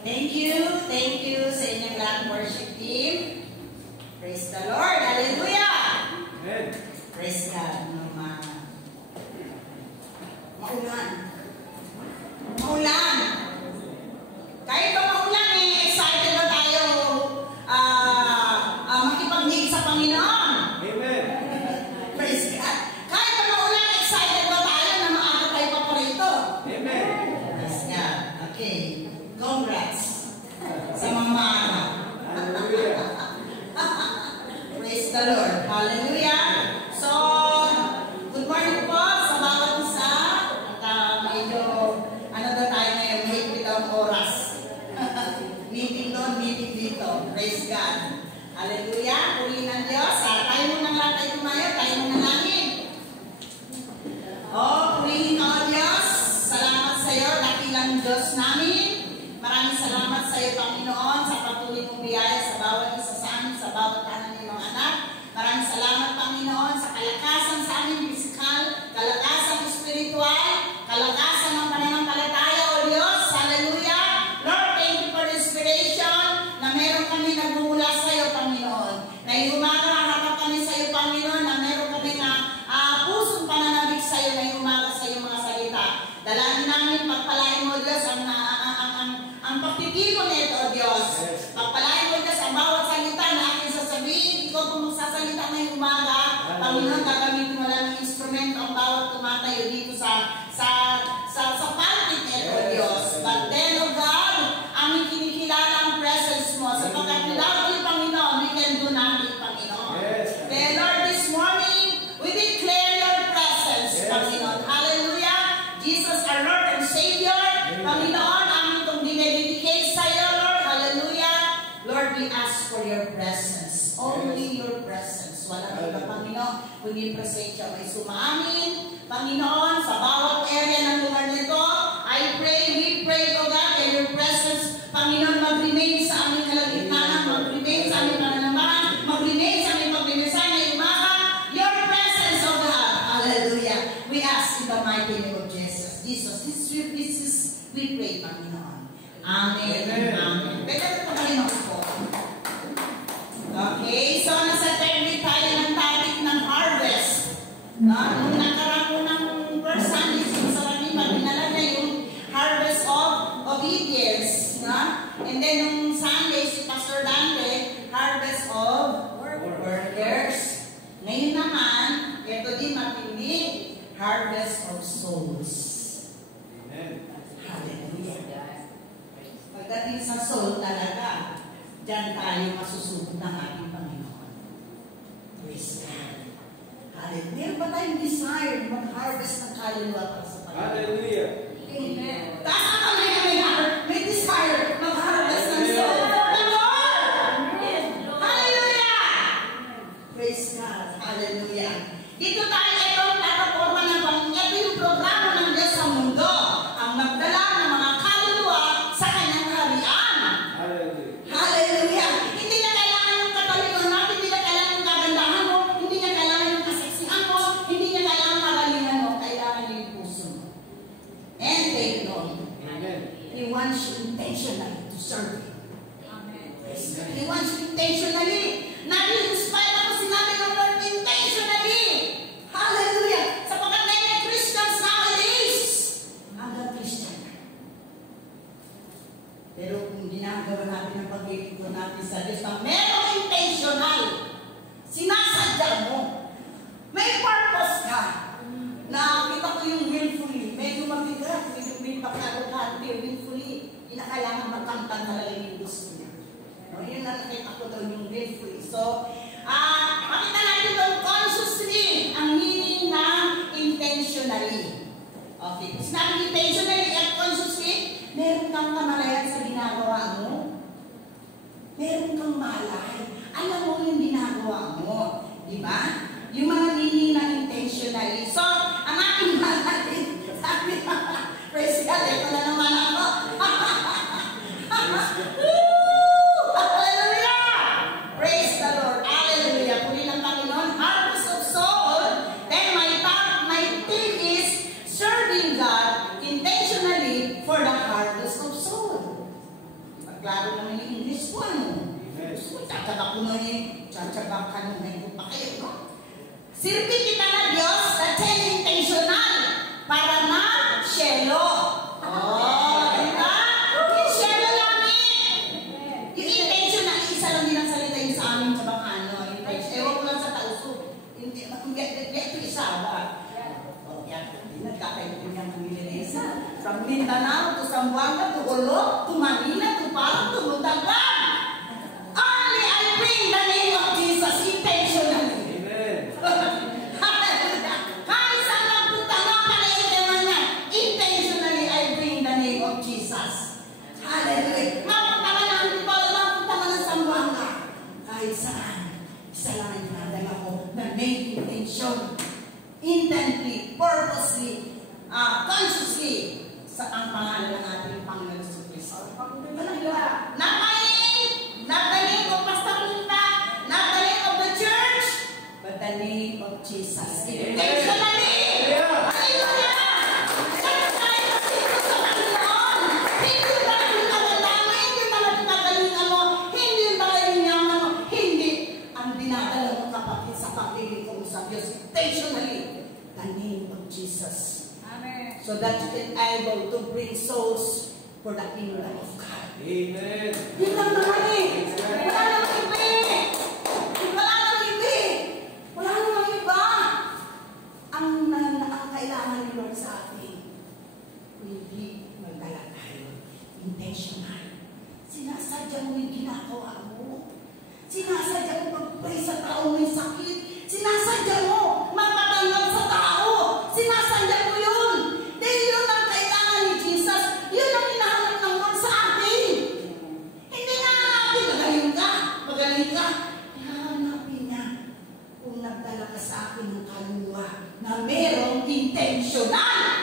Thank you sa inyong lahat worship team. Praise the Lord. Hallelujah. Amen. Praise God. Maulan. Kahit pa maulan excited na tayo makipag-meet sa Panginoon. Amen. Praise God. Kahit pa maulan, excited na tayo na maaga tayo pa po rito. Amen. Praise God. Okay. Congrats sa mga maaga. Hallelujah. Praise the Lord. Hallelujah. So, good morning po sa bawat isa. At medyo, ano na tayo ngayon, mahigpit ang oras. Meeting doon, meeting dito. Praise God. Hallelujah. Purihin ang Diyos. Tayo muna lang tayo tumayo. Tayo muna langin. Purihin ang Diyos. Salamat sa iyo, dakilang Diyos namin. Maraming salamat sa iyo, Panginoon, sa patuloy mong biyaya sa bawat isa sa amin, sa bawat tahanan ng mga anak. Maraming salamat, Panginoon, sa kalakasan sa amin, physical, kalakasan spiritual, kalakasan ng pananampalataya, O Diyos. Hallelujah. Lord, thank you for the inspiration na meron kami nagmumula sa iyo, Panginoon. Na umaga harap kami sa iyo, Panginoon, na meron kami na pusong pananabik sa iyo, na umaga sa iyo mga salita. Dalangin namin, pagpalain mo, Diyos, ang pagtitipon nito, O Diyos. Pagpalain mo, Diyos, ang bawat salita na aking sasabihin. Ikaw kung magsasalita ngayong umaga, Panginoon, gagamitin mo lang ng instrumento ang bawat tumatayo dito sa pulpit nito, O Diyos. But then, O God, aming kinikilala ang presence mo. Sapagkat without you, Panginoon, we can do nothing, Panginoon. Then, Lord, this morning, we declare your presence, Panginoon. Hallelujah. Jesus, our Lord and Savior, Panginoon, aming itong dinededicate sa iyo, Lord. Hallelujah. Lord, we ask for your presence. Only your presence. Walang iba, Panginoon, kundi presensya may sumaamin. Panginoon, sa bawat area ng lugar nito, we pray, O God, that your presence, Panginoon, mag-remain sa aming kalagitnaan, mag-remain sa aming pananaman, mag-remain sa aming pagbibisa ngayong umaga. Your presence, O God. Hallelujah. We ask in the mighty name of Jesus. We pray, Panginoon. Amen. Amen. Pwede ito pa rin ako po. Okay, so nasa terminate tayo ng topic ng harvest. Nung nakarang ng first Sunday, sinasalamin pa, dinala niya yung harvest of obedience. And then nung Sunday, si Pastor Dante, harvest of workers. Ngayon naman, ito din matindi, harvest of souls. Amen. Hallelujah. Pagdating sa soul talaga, dyan tayo masusubok ng ating Panginoon. Praise God. Hallelujah. Meron ba tayong desire mag-harvest ng kaluluwa para sa Panginoon? Hallelujah. Amen. Taas na kami may desire mag-harvest ng soul. The Lord! Hallelujah! Praise God. Hallelujah. Dito tayo itong plataforma ng Panginoon. Ito yung programa ng Diyos sa mundo. Ang magdala ng mga kaluluwa sa kanyang harian. Hallelujah. Hallelujah. Hindi na kailangan yung katalinuhan mo, hindi na kailangan yung kagandahan mo, hindi na kailangan yung kaseksihan mo, hindi na kailangan magalingan mo, kailangan yung puso mo. And faith, Lord. Amen. He wants you intentionally to serve Him. Amen. He wants you intentionally. Na-inspire ako sinabi ng Lord, intentionally. Hallelujah. Sapagkat ngayon Christians nowadays, hanggang Christian na. Pero kung ginagawa natin ang paglilingkod natin sa Diyos, na merong intentional, sinasadya mo, may purpose ka. Nakakita ko yung willfully, medyo mabigat, may pagkalukante, willfully, kailangan magkantang talaga yung gusto niya. No, yun ang nakita ko doon, yung willfully. So, makita natin doon consciously ang meaning ng intentionally. Okay. Sinabi intentionally at consciously, meron kang kamalayan sa ginagawa mo. Meron kang malay. Alam mo yung ginagawa mo. Diba? Yung mga meaning ng intentionally. So, ang aking malay, sabi na, praise God, ito na naman ako. Hallelujah! Praise the Lord. Hallelujah. Puri ng Panginoon. Harvest of soul. Then my theme is serving God intentionally for the harvest of soul. Tsatsabang kanunay ko pa kayo, no? Sirpi kita na Diyos na intentional para ma-shelo. Oh, diba? Yung shelo namin. Yung intentional, isa lang din ang salita yung sa amin sa Bacano. Ewan ko lang sa Tauso. Hindi, ito isa ba? O, yan. Nagkakaintindihan ng Milenesa. From Mindanao to Zamboanga to Olo to Manila to Parang to Mundagan. Only I bring the name of Jesus intentionally. Amen. Hallelujah. Kahit saan lang punta mo, kalaitaman niya, intentionally I bring the name of Jesus. Hallelujah. Mapunta ka na, di ba? Mapunta ka na sa Zamboanga. Kahit saan, isa lang ang dinadala ko na name intention. Intently, purposely, consciously, sa ang pangalan ng ating Panginoon Hesus Kristo. Not the name of Pastor Linda, not the name of the church, but the name of Jesus. Intentionally! Hallelujah! Kaya tayo kasi ito sa Panginoon. Hindi ba yung kalalama, hindi ba yung kagalingan mo, hindi ba yung yaman mo, hindi ang dinadala mo kapatid sa pagpili ko sa Diyos. Intentionally, the name of Jesus. Amen. So that you can able to bring souls for the kingdom of God. Amen. Yun lang naman eh. Wala namang iba eh. Wala namang iba eh. Wala namang iba. Ang kailangan ni Lord sa atin, hindi magdala tayo. Intentional. Sinasadya mo yung ginagawa mo. Sinasadya mo mag-pray sa tao may sakit. Sinasadya mo magpatanggap sa tao. Sinasadya mo yun. Dahil yun ang kailangan ni Jesus. Yun ang hinahanap ng Lord sa atin. Hindi nga natin magaling ka. Hahanapin niya kung nagdala ka sa akin ng kaluluwa na merong intentional.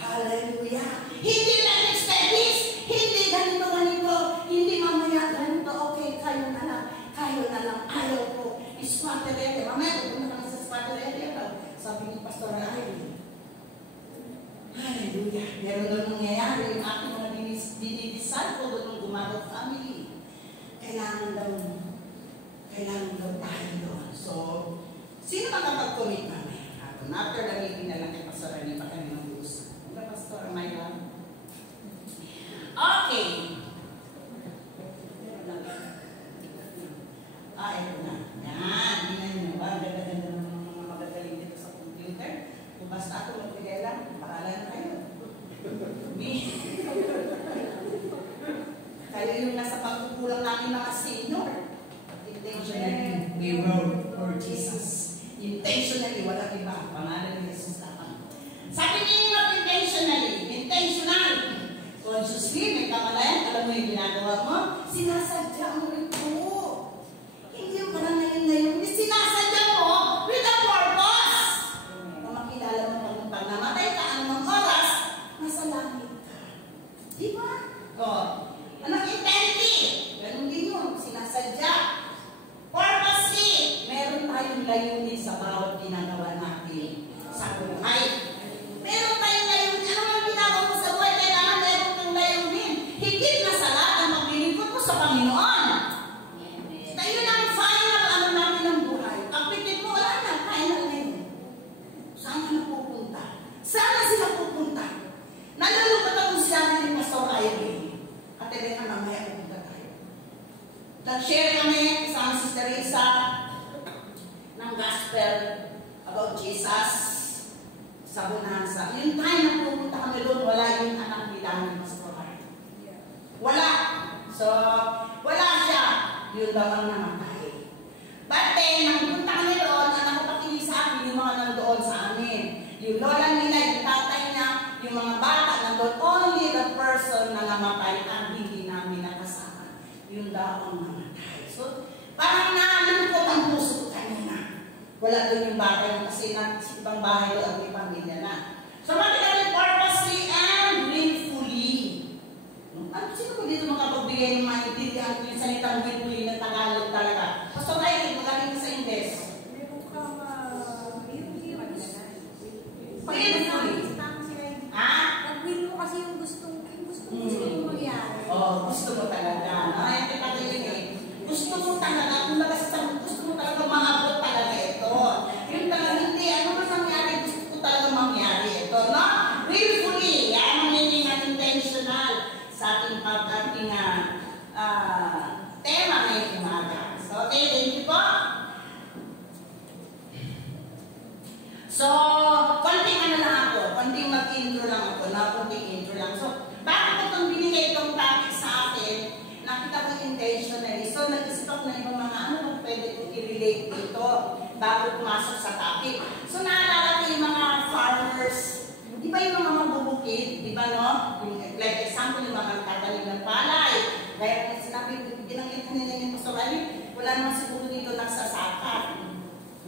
Hallelujah. Hindi lang aesthetics. Hindi ganito. Hindi mamaya ganito. Okay, kayo na lang. Ayaw ko. Squatter area. Mamaya, pupunta kami sa squatter area. Sabi ni Pastor Riley. Hallelujah. Meron doon nangyayari. Yung aking mga dinidisal ko doon ng Gumaro family. Kailangan daw tayo doon. So, sino makapag-commit namin? After the meeting na lang kay Pastor Riley, pa kami mag-uusap. Ano, Pastor? Am I lang? Okay. Ito na. Yan. Tingnan nyo ba? Ganda-ganda ng mga magagaling dito sa computer. Kung basta ako magbigay lang, bahala na kayo. Kayo yung nasa pagkukulang namin mga senior. Intentionally, we work for Jesus. Intentionally, walang iba. Pangalan ni Jesus tapang. Sabi niyo nga intentional. Consciously, may kamalayan. Alam mo yung ginagawa mo? Sinasadya mo rin po. Hindi yung parang ngayon. Sinasadya mo with a purpose. Kung makilala mo pag namatay ka, anong oras, nasa langit ka. Di ba? Anong intenti? Ganun din yun. Sinasadya. Purposely. Meron tayong layunin sa bawat ginagawa natin sa buhay. Meron tayong layunin. Ano ang ginagawa mo sa buhay? Kailangan meron kang layunin. Higit na sa lahat ang maglilingkod mo sa Panginoon. Tayo ang final natin ng buhay. Ang pikit mo, wala na. Final na yun. Saan ka na pupunta? Saan na sila pupunta? Nalulungkot ako sila ni Pastor Ivy. At ka mamaya pupunta tayo. Nag-share kami sa Sister Risa ng gospel about Jesus sa Bonanza. Yung time na pupunta kami doon, wala yung anak nila ni Pastor Ivy. Wala. So, wala siya. Yun daw ang namatay. But then, nang punta kami doon, ang nakapakinig sa akin, yung mga nandoon sa amin. Yung lola nila, yung tatay niya, yung mga bata nandoon, only the person na namatay ang hindi namin nakasama. Yun daw ang namatay. So, parang nalulungkot ang puso ko kanina. Wala doon yung bata yung kasi sa ibang bahay doon ang may pamilya na. So, bakit namin purposely and willfully? Sino ko dito makapagbigay ng maintindihan ko yung salitang willfully na Tagalog talaga? Pastor Riley, magaling ka sa Ingles. Meron kang Willfully. Ha? Nag-will mo kasi yung gusto mo mangyari. Gusto mo talaga. Ay, kita ko yun eh. Gusto mo talaga. Kung baga sa mag-isip ng ibang mga ano kung pwede ko i-relate dito bago pumasok sa topic. So naalala ko yung mga farmers, di ba yung mga mabubukid, di ba no? Like example, yung mga tatanim ng palay. Kaya kung sinabi, ginangit nila yung pastorali, wala naman siguro dito nagsasaka.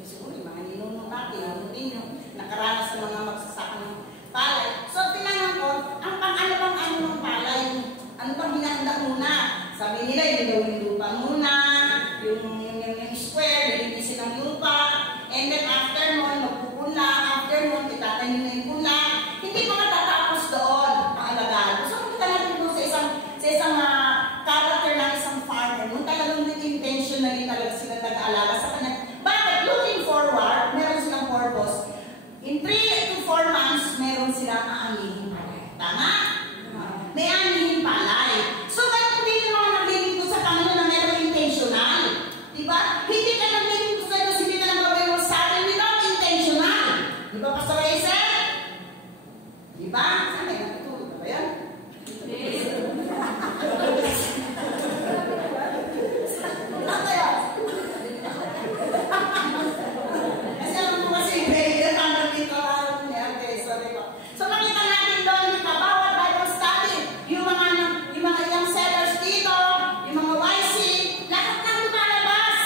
Siguro yung mga ninunong natin, yung nakaranas ng mga magsasaka ng palay. So tinanong ko, ang ano bang ano ng palay? Ano bang hinahanda muna? Sabi nila, yung lupa muna, yung square, lilinisin ng lupa, and then after nun, magpupula, after nun, itatanim na yung pula. Hindi pa matatapos doon, ang alagaan. So, kita natin doon sa isang character ng isang farmer, nung talagang intentionally talaga sila nag-aalaga sa kanya. Bakit? Looking forward, meron silang purpose. In 3 to 4 months, meron silang aanihin palay. Tama? May aanihin palay. So, kaya hindi yung mga naglilingkod sa Panginoon na meron intentional. Diba? Hindi ka naglilingkod sa Diyos, hindi ka nang gawin mo sa atin without intentional. Diba, Pastor Hazel? Diba? Saan kayo natutulog na ba yan? Ano kaya? Kasi alam mo kasi, Bayer, tanda dito, okay, sorry po. So, makita natin doon, di ba, bawat Bible study, yung mga young sellers dito, yung mga YC, lahat ng lumalabas.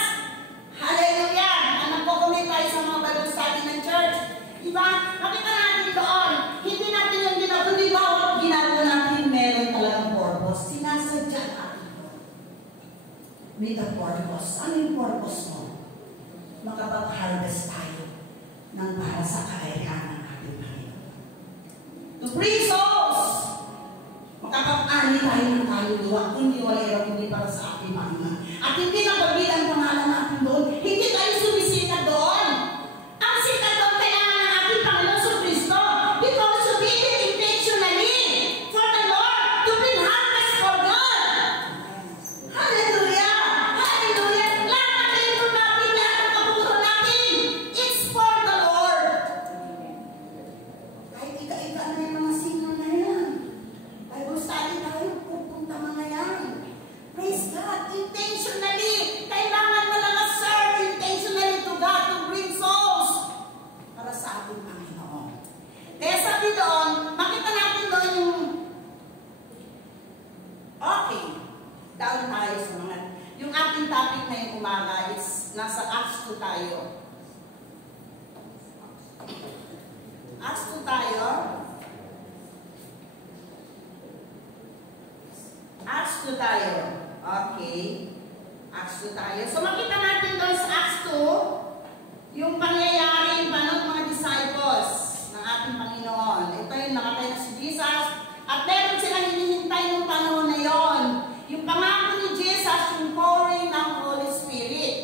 Hallelujah! Anak po kami tayo sa mga Bible study ng church. Diba? Makita natin doon, hindi natin yung ginagawa, di ba? Ginagawa natin, meron talagang purpose. Sinasadya natin doon. With a purpose. Ano yung purpose mo? Makapag-harvest tayo ng para sa kakayahan ng ating Panginoon. To bring souls! Makapag-ani tayo ng kaluluwa, kundi wala kundi para sa ating Panginoon. At hindi nagbabil ang pangalan natin doon. Hindi tayo sumisikat doon. Ang sikat doon kailangan ng ating Panginoon sa Kristo. Because to be intentionally for the Lord to bring harvest for God. Hallelujah! Hallelujah! Lahat ng tempo natin, lahat ng kabuto natin, it's for the Lord. Kahit ika-ika na yung mga sino na yan. Bible study tayo, pupunta mga yan. Praise God! Intentionally! Kailangan mo lang serve intentionally to God to bring souls para sa ating Panginoon. Kaya sabi doon, makita natin doon okay, down tayo sa mga, yung ating topic na yung umaga is nasa Acts 2 tayo. Acts 2 tayo. Acts 2 tayo. Okay. Acts 2 tayo. So makita natin doon sa Acts 2, yung pangyayari, yung paano mga disciples ng ating Panginoon. Ito yung nakatay na si Jesus. At meron silang hinihintay ng panahon na yon. Yung pangako ni Jesus, yung pouring ng Holy Spirit.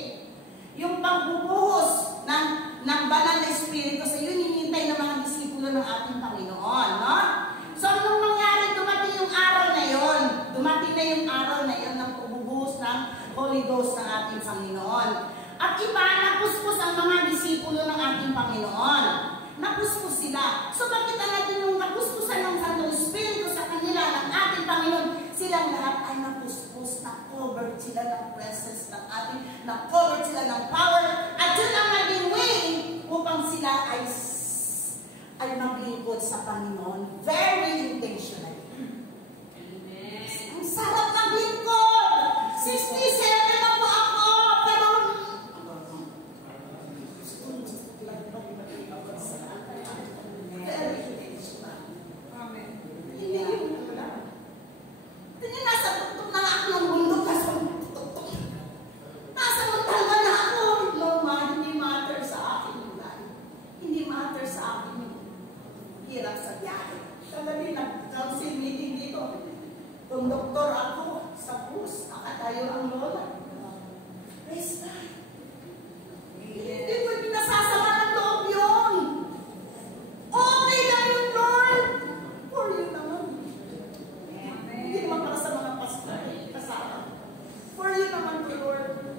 Yung pagbubuhos ng banal na Espiritu. So yun hinihintay ng mga disipulo ng ating Panginoon. No? So nung mangyari, dumating yung araw na yon. Dumating na yung araw na yon ng pagbubuhos ng Holy Ghost ng ating Panginoon. At iba, napuspos ang mga disipulo ng ating Panginoon. Napuspos sila. So makita natin yung napusposan ng Santo Espiritu sa kanila ng ating Panginoon. Silang lahat ay napuspos, na-covered sila ng presence ng ating, na-covered sila ng power. At yun ang naging way upang sila ay maglingkod sa Panginoon. Very intentionally. Amen. Ang sarap maglingkod! 67 na po ako, pero very intentional. Amen. Tingnan, nasa tuktok na ako ng bundok, nasa muntalba na ako. No, hindi matter sa akin yung lahat. Hindi matter sa akin yung hirap sa biyahe. Kagabi, nag-council meeting dito. Kung doktor ako, sa bus, nakatayo ang lola. Praise God. Hindi ko pinasasama ng loob yun. Okay lang yun, Lord. For you naman. Hindi naman para sa mga pastor. Kasama. For you naman, Lord.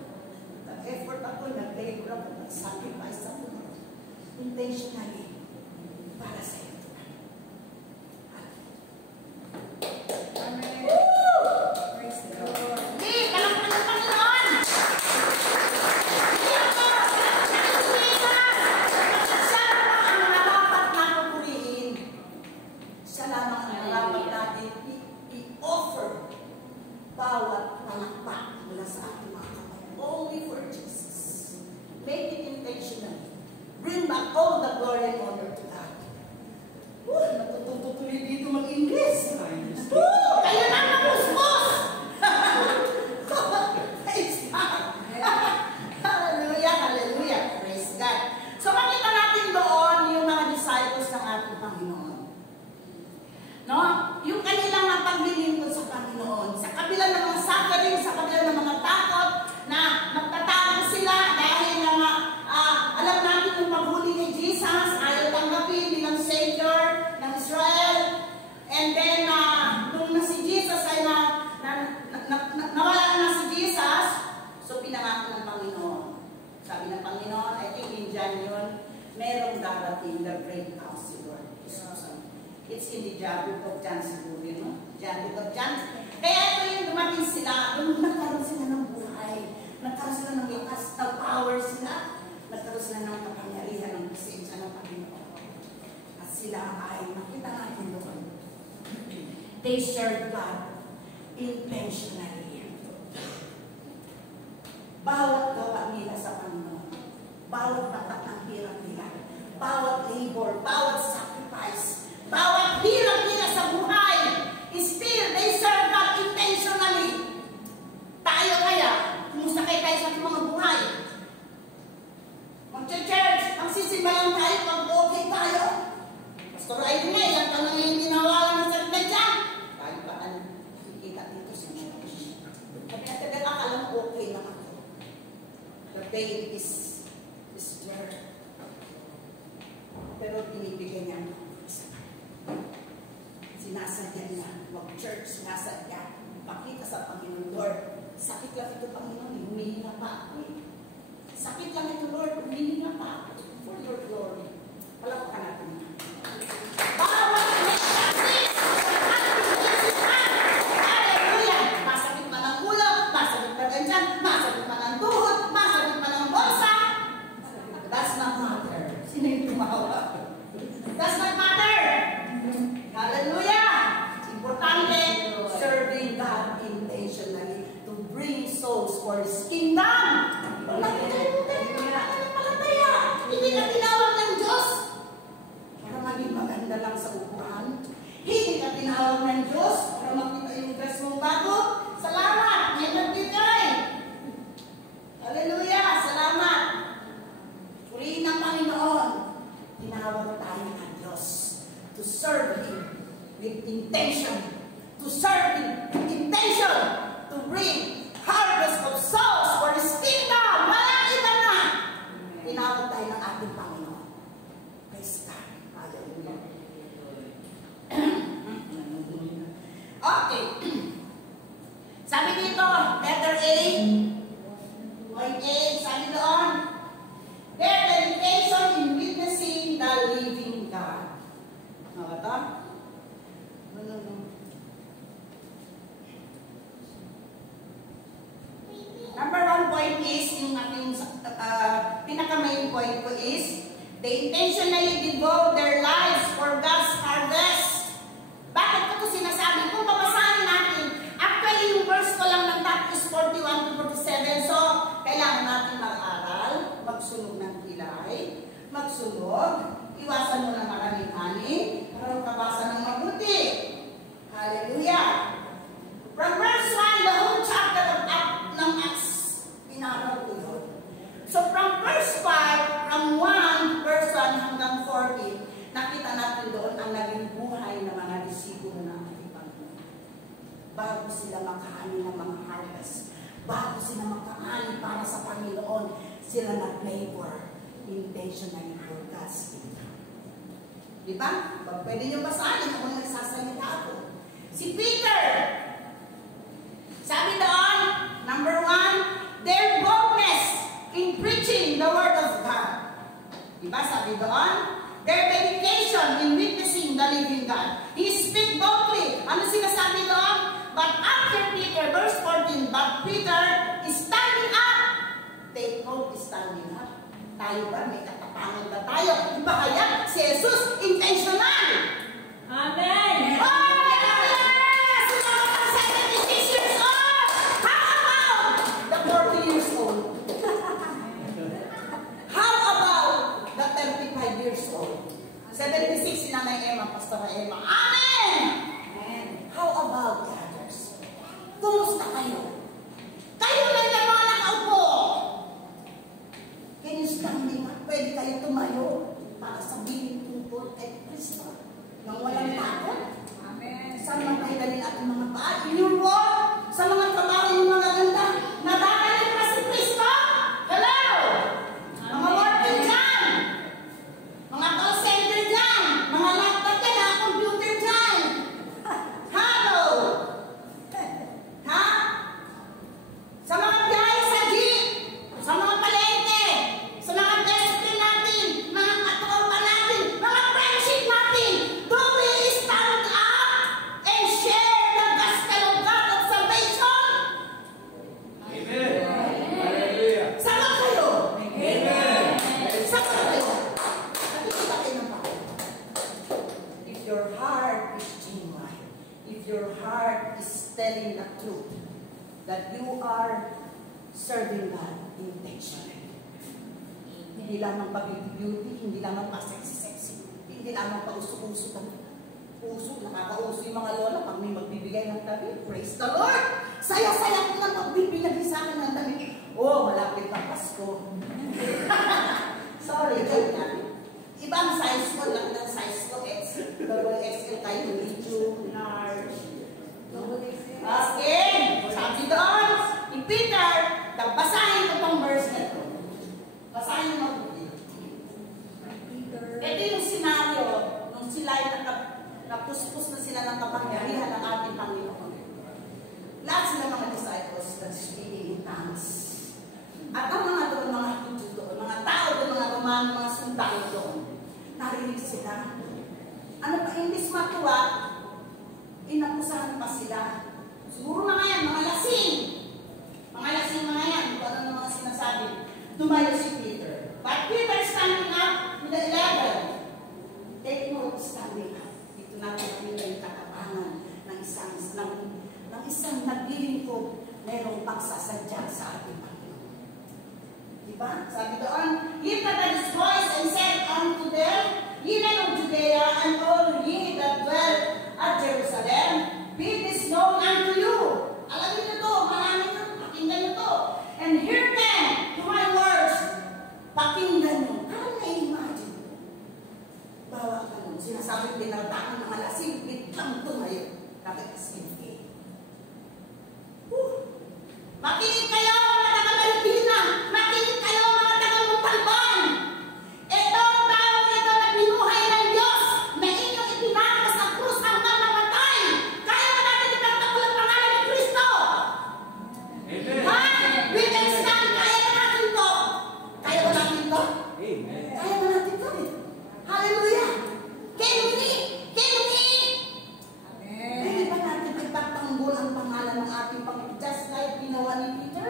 Nag-effort ako, nag-labor ako, nag-sacrifice ako. Intentionally. Para sa iyo. Amen. Woo! Praise the Lord. Hey, palakpan ng Panginoon! Make it intentional. Bring back all the glory and honor to God. Natututuloy dito mag-English. Kayo na napuspos! Praise God! Hallelujah, hallelujah. Praise God. So makita natin doon yung mga disciples ng ating Panginoon. No? Yung kanilang napaglilingkod sa Panginoon. Sa kabila ng mga suffering, sa kabila ng mga takot, na magtatago sila dahil na alam natin yung paghuli kay Jesus, ayaw tanggapin bilang Savior ng Israel. And then, nung na si Jesus ay nawala na si Jesus, so pinangako ng Panginoon. Sabi ng Panginoon, I think in John yun, merong darating, the great house, si Lord Jesus. It's in the book of John siguro, no? Book of John. Kaya ito yung dumating sila, nagkaroon sila ng buhay, nagkaroon sila ng lakas, ng power sila, nagkaroon sila ng kapangyarihan, ng presensya ng Panginoon. At sila ay makita natin doon. They serve God intentionally. Bawat gawa nila sa Panginoon, bawat tatak ng hirap nila, bawat labor, bawat sacrifice, bawat hirap nila sa buhay, still they serve God intentionally. Tayo kaya, kumusakay tayo sa mga buhay. Mag-church, magsisimba lang tayo pag okay tayo. Pastor Aiden nga, yan tanong yung ginawa ng sarili dyan. Tayo ba ang kikita dito sa church? Sabi natin, akala mo okay lang ako. The day is there. Pero binibigyan niya mo. Sinasadya niya, mag-church, sinasadya, pakita sa Panginoon, Lord, sakit lang ito, Panginoon, humihinga pa ako. Sakit lang ito, Lord, humihinga pa ako. For your glory. Palakot ka natin. Bawat may hallelujah! Masakit pa ng ulo, masakit pa ganyan, masakit pa ng tuhod, masakit pa ng bolsa. That's not matter. Sino yung tumawa? That's not matter. Hallelujah! Importante, serving God intentionally to bring souls for His kingdom. Wala hindi ka tinawag ng Diyos para maging maganda lang sa upuan. Hindi ka tinawag ng Diyos para makita yung dress mong bago. Salamat! May nagbigay. Hallelujah! Salamat! Purihin ng Panginoon. Tinawag tayo ng Diyos to serve Him with intention. To serve Him with intention. To bring harvest of souls for His kingdom. Walang iba na. Tinawag tayo ng ating Panginoon. Praise God. Hallelujah. Okay. Sabi dito, letter A. Point A, sabi doon, their dedication in witnessing the living God. Ano ba ito? Number 1 point is, yung ating pinaka-main point ko is, they intentionally devote their lives for God's harvest. Bakit ko ito sinasabi? Kung papasahin natin, actually yung verse ko lang ng top is 41 to 47, so kailangan natin mag-aral, magsunog ng kilay, magsunog, iwasan mo ng maraming hanin, para magkabasa ng mabuti. Hallelujah! From verse 1, the whole chapter of Acts, pinaraw ko yun. So from verse 5, from 1, verse 1 hanggang 14, nakita natin doon ang naging buhay ng mga disipulo ng ating Panginoon. Bago sila makaani ng mga harvest, bago sila makaani para sa Panginoon, sila nag-labor intentionally for God's kingdom. Diba? Pwede nyo basahin kung nagsasalita ako. Si Peter, sabi doon, number 1, their boldness in preaching the Word of God. Diba? Sabi doon, their dedication in witnessing the living God. He speak boldly. Ano sinasabi doon? But after Peter, verse 14, but Peter is standing up. Take note, is standing up. Tayo ba? May katapangan ba tayo? Diba kaya si Jesus intentional? Amen! Oh! Years old. How about the 40 years old? 76 si Nanay Emma, Pastora Emma. Amen! Amen. How about the others? Kumusta kayo? Kayo lang yung mga nakaupo. Can you stand up? Pwede kayo tumayo para sabihin tungkol kay Kristo nang walang takot. Amen. Saan man tayo dalhin ating mga paa? In your work, sa mga trabaho yung mga ganda, nadadalhin pa si Kristo? Hello! Mga worker dyan! Mga call center dyan! Mga laptop dyan! Mga computer dyan! Hello! Ha? Sa mga biyahe sa jeep, sa mga palengke, sa mga discipline natin, mga katuwang natin, mga friendship natin, do we stand up and share the gospel of God of salvation? Amen. Hallelujah. Sagot kayo! Amen. Sagot kayo! Nakikita kayo ng Panginoon. If your heart is genuine, if your heart is telling the truth, that you are serving God intentionally. Hindi lamang pag-beauty, hindi lamang pa-sexy-sexy, hindi lamang pa-uso-uso ka. Uso, nakaka-uso yung mga lola pag may magbibigay ng tabi. Praise the Lord! Saya-saya ko na magbibigay sa akin ng tabi. Oh, malapit ang Pasko. Sorry, ganyan. Ibang size ko lang ng size ko. Double XL tayo, medium, large. Okay, sabi doon, ni Peter, basahin ko pang verse na ito. Basahin mo ito. Ito yung senaryo nung sila ay napuspos na sila ng kapangyarihan ng ating Panginoon. Lahat sila mga disciples that speaking in tongues. At ang mga doon, mga Hudyo doon, mga tao doon, mga Romano, mga sundalo doon, narinig sila. Ano pa, imbis matuwa, inakusahan pa sila. Siguro mga yan, mga lasing. Mga lasing mga yan, kung ano ng mga sinasabi. Tumayo si Peter. But Peter standing up with the 11. Take note, standing up. Dito natin nakita yung katapangan ng isang naglilingkod, merong pagsasadya sa ating Panginoon. Diba? Sabi doon, lifted up his voice and said unto them, even of Judea and all ye that dwell at Jerusalem, be this known unto you. Alam niyo to, marami nyo, pakinggan nyo to. And hear them to my words. Pakinggan nyo. Ano na-imagine? Bawa ka nun. Sinasabing pinartaan ng alasing, bitang tumayo. Nakakasin kayo. Makinig kayo mga taga-Malipina. Makinig kayo mga taga-Montalban. Ito ang tawag ito na binuhay ng Diyos na inyong ipinakas sa krus hanggang namatay. Kaya ba natin ipagtanggol ang pangalan ni Kristo? Amen. Ha? We can stand. Kaya ba natin to? Kaya ba natin to? Amen. Kaya ba natin to? Hallelujah! Can we? Can we? Pwede ba natin ipagtanggol ang pangalan ng ating Panginoon? Just like ginawa ni Peter,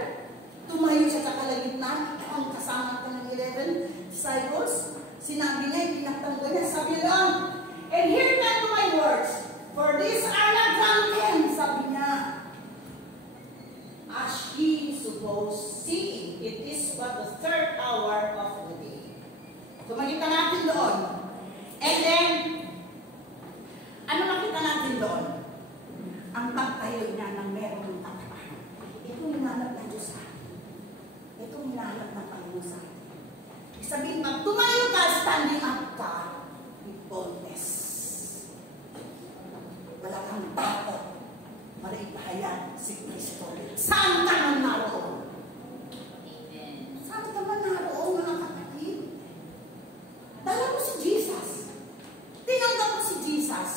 tumayo siya sa kalagitnaan, ang kasama ko ng 11 disciples, sinabi niya, pinagtanggol niya, sabi lang, and hear them to my words, for these are not drunken, sabi niya, as ye suppose, seeing it is but the 3rd hour of the day. So makita natin doon. And then, ano makita natin doon? Ang pagtayo niya ng merong katapahan. Itong hinahanap ng Diyos sa atin. Itong hinahanap ng Panginoon sa atin. Sabihin, pag tumayo ka, standing up ka, with boldness. Wala kang takot. Maripahayag si Kristo. Saan ka man naroon? Saan ka man naroon, mga kapatid? Dala mo si Jesus. Tinanggap mo si Jesus.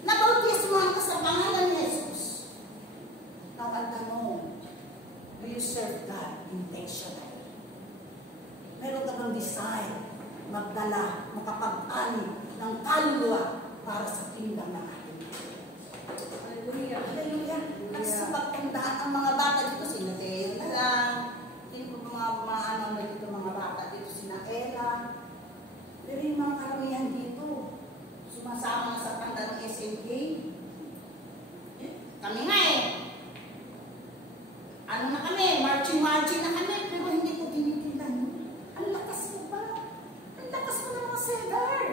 Nabautismuhan ka sa pangalan ni Jesus. Now, ang tanong, do you serve God intentionally? Meron ka bang desire, magdala, makapag-ani ng kaluluwa para sa kingdom ng ating Diyos? Hallelujah. Hallelujah. Nagsapagtandaan ang mga bata dito, sina Tayo na lang. Hindi ko mga dito, mga bata dito, sina Ella. Pero yung mga karamihan dito, sumasama sa tanda ng SMK. Kami nga eh. Ano na kami? Marching na kami. Pero hindi ko tinitindan. Ang lakas mo ba? Ang lakas mo ng mga seller.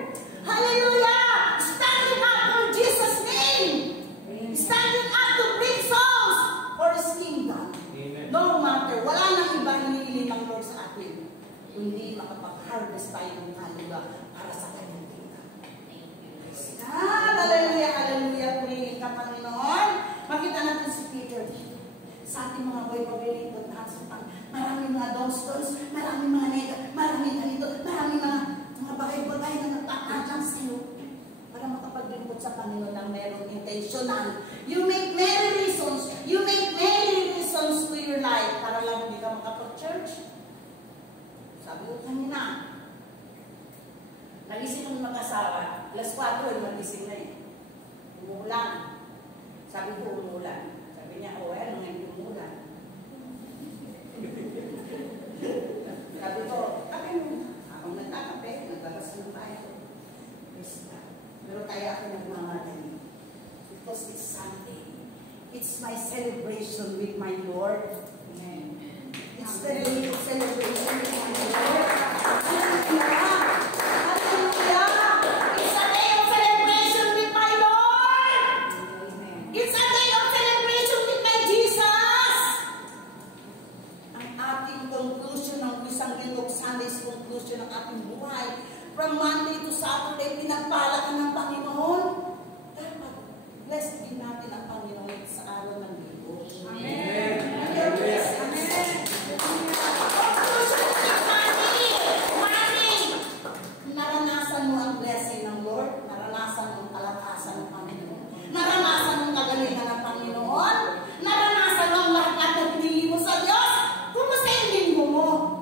kundi makapag-harvest tayo ng kaluluwa para sa kanyang kingdom. Hallelujah, hallelujah, purihin ka, Panginoon. Makita natin si Peter dito. Sa ating mga boy paborito, maraming mga don'ts, maraming mga nega, maraming ganito, maraming mga bagay-bagay na nagpapatang sa iyo. Para makapaglingkod sa Panginoon ng merong intentional. You make many reasons to your life para lang hindi ka makapag-church. Sabi ko kanina, nagising kami mag-asawa, alas 4, nagising na eh. Umuulan. Sabi ko, umuulan. Sabi niya, oh, ano ngayon umuulan? Sabi ko, akong nagtakape, naglagas na tayo. Pero kaya ako nagmamadali. Because it's Sunday. It's my celebration with my Lord. Amen. It's very celebration with my Lord. Hallelujah! Hallelujah! It's a day of celebration with my Lord! It's a day of celebration with my Jesus! Ang ating conclusion ng isang Linog Sunday's conclusion ng ating buhay. From Monday to Saturday, pinagpala ka ng Panginoon. Dapat, bless din natin ang Panginoon sa araw ng linggo. Amen. Naranasan mo ang blessing ng Lord. Naranasan mo ang kalakasan ng Panginoon. Naranasan mo ang kagalingan ng Panginoon. Naranasan mo ang lahat na pinili mo sa Diyos. Kumusta yung linggo mo?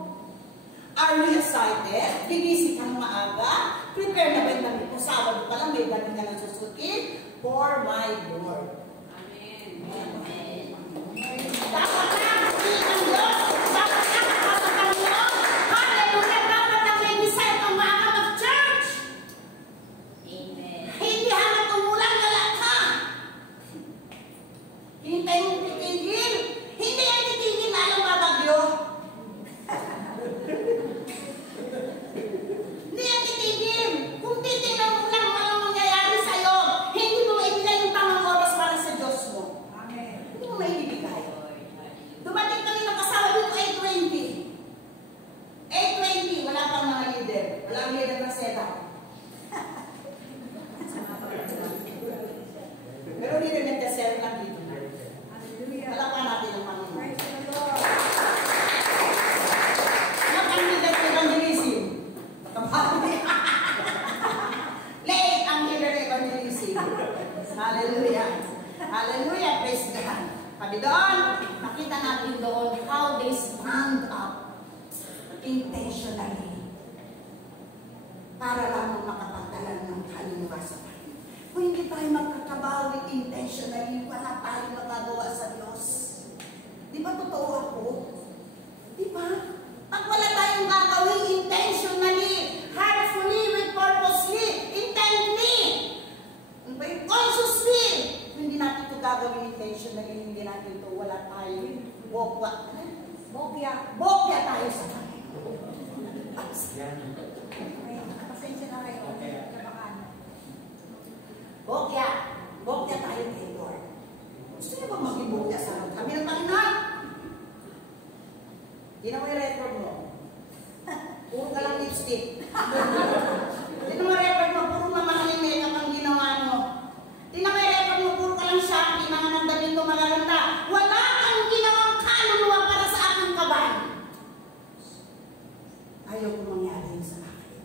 Are you excited? Gigising kang maaga? Prepare na ba yung damit mo? Sabado pa lang, may damit ka ng susukin? For my Lord. Amen. Dapat na, hindi ang Diyos. Dapat na, kapasok ang Diyos. Hallelujah. Dapat na may desire kang maaga mag-church. Amen. Hindi hanap umulang galat ka. Hintay mo titigil. Hindi yan titigil na alam babagyo. Hindi yan titigil. Kung titignan mo lang walang mangyayari sa'yo, hindi mo maibigay yung tamang oras para sa Diyos mo. Amen. Hindi mo maibigay. Dumating kami ng kasama dito 8:20. 8:20, wala pang mga leader. Wala ang leader ng setup. Pero leader ng tesero lang dito na. Hallelujah. Wala pa natin ang Panginoon. Praise the Lord. Ang leader ng evangelism. Late ang leader ng evangelism. Hallelujah. Hallelujah. Praise God. Sabi doon, makita natin doon how they stand up intentionally para lang makapagdala ng kaluluwa sa Panginoon. Kung hindi tayo magkakabawi intentionally, wala tayong magagawa sa Diyos. Di ba totoo ako? Di ba? Pag wala tayong gagawin intentionally, heartfully, with purposely, intently, consciously, hindi natin ito gagawin intentionally, hindi natin ito, wala tayong bokya tayo sa Panginoon. Pasensya na kayo. Kabakan. Bokya tayo kay Lord. Gusto niyo ba maging bokya sa kami ng Panginoon? Hindi mo yung record mo. Puro ka lang lipstick. Hindi mo record mo, puro mamahaling makeup ang ginawa mo. Hindi mo record mo, puro ka lang shopping, mga nandaming ko malalanda. Wala kang ginawang kaluluwa para sa aking kaban. Ayaw ko mangyari yun sa akin.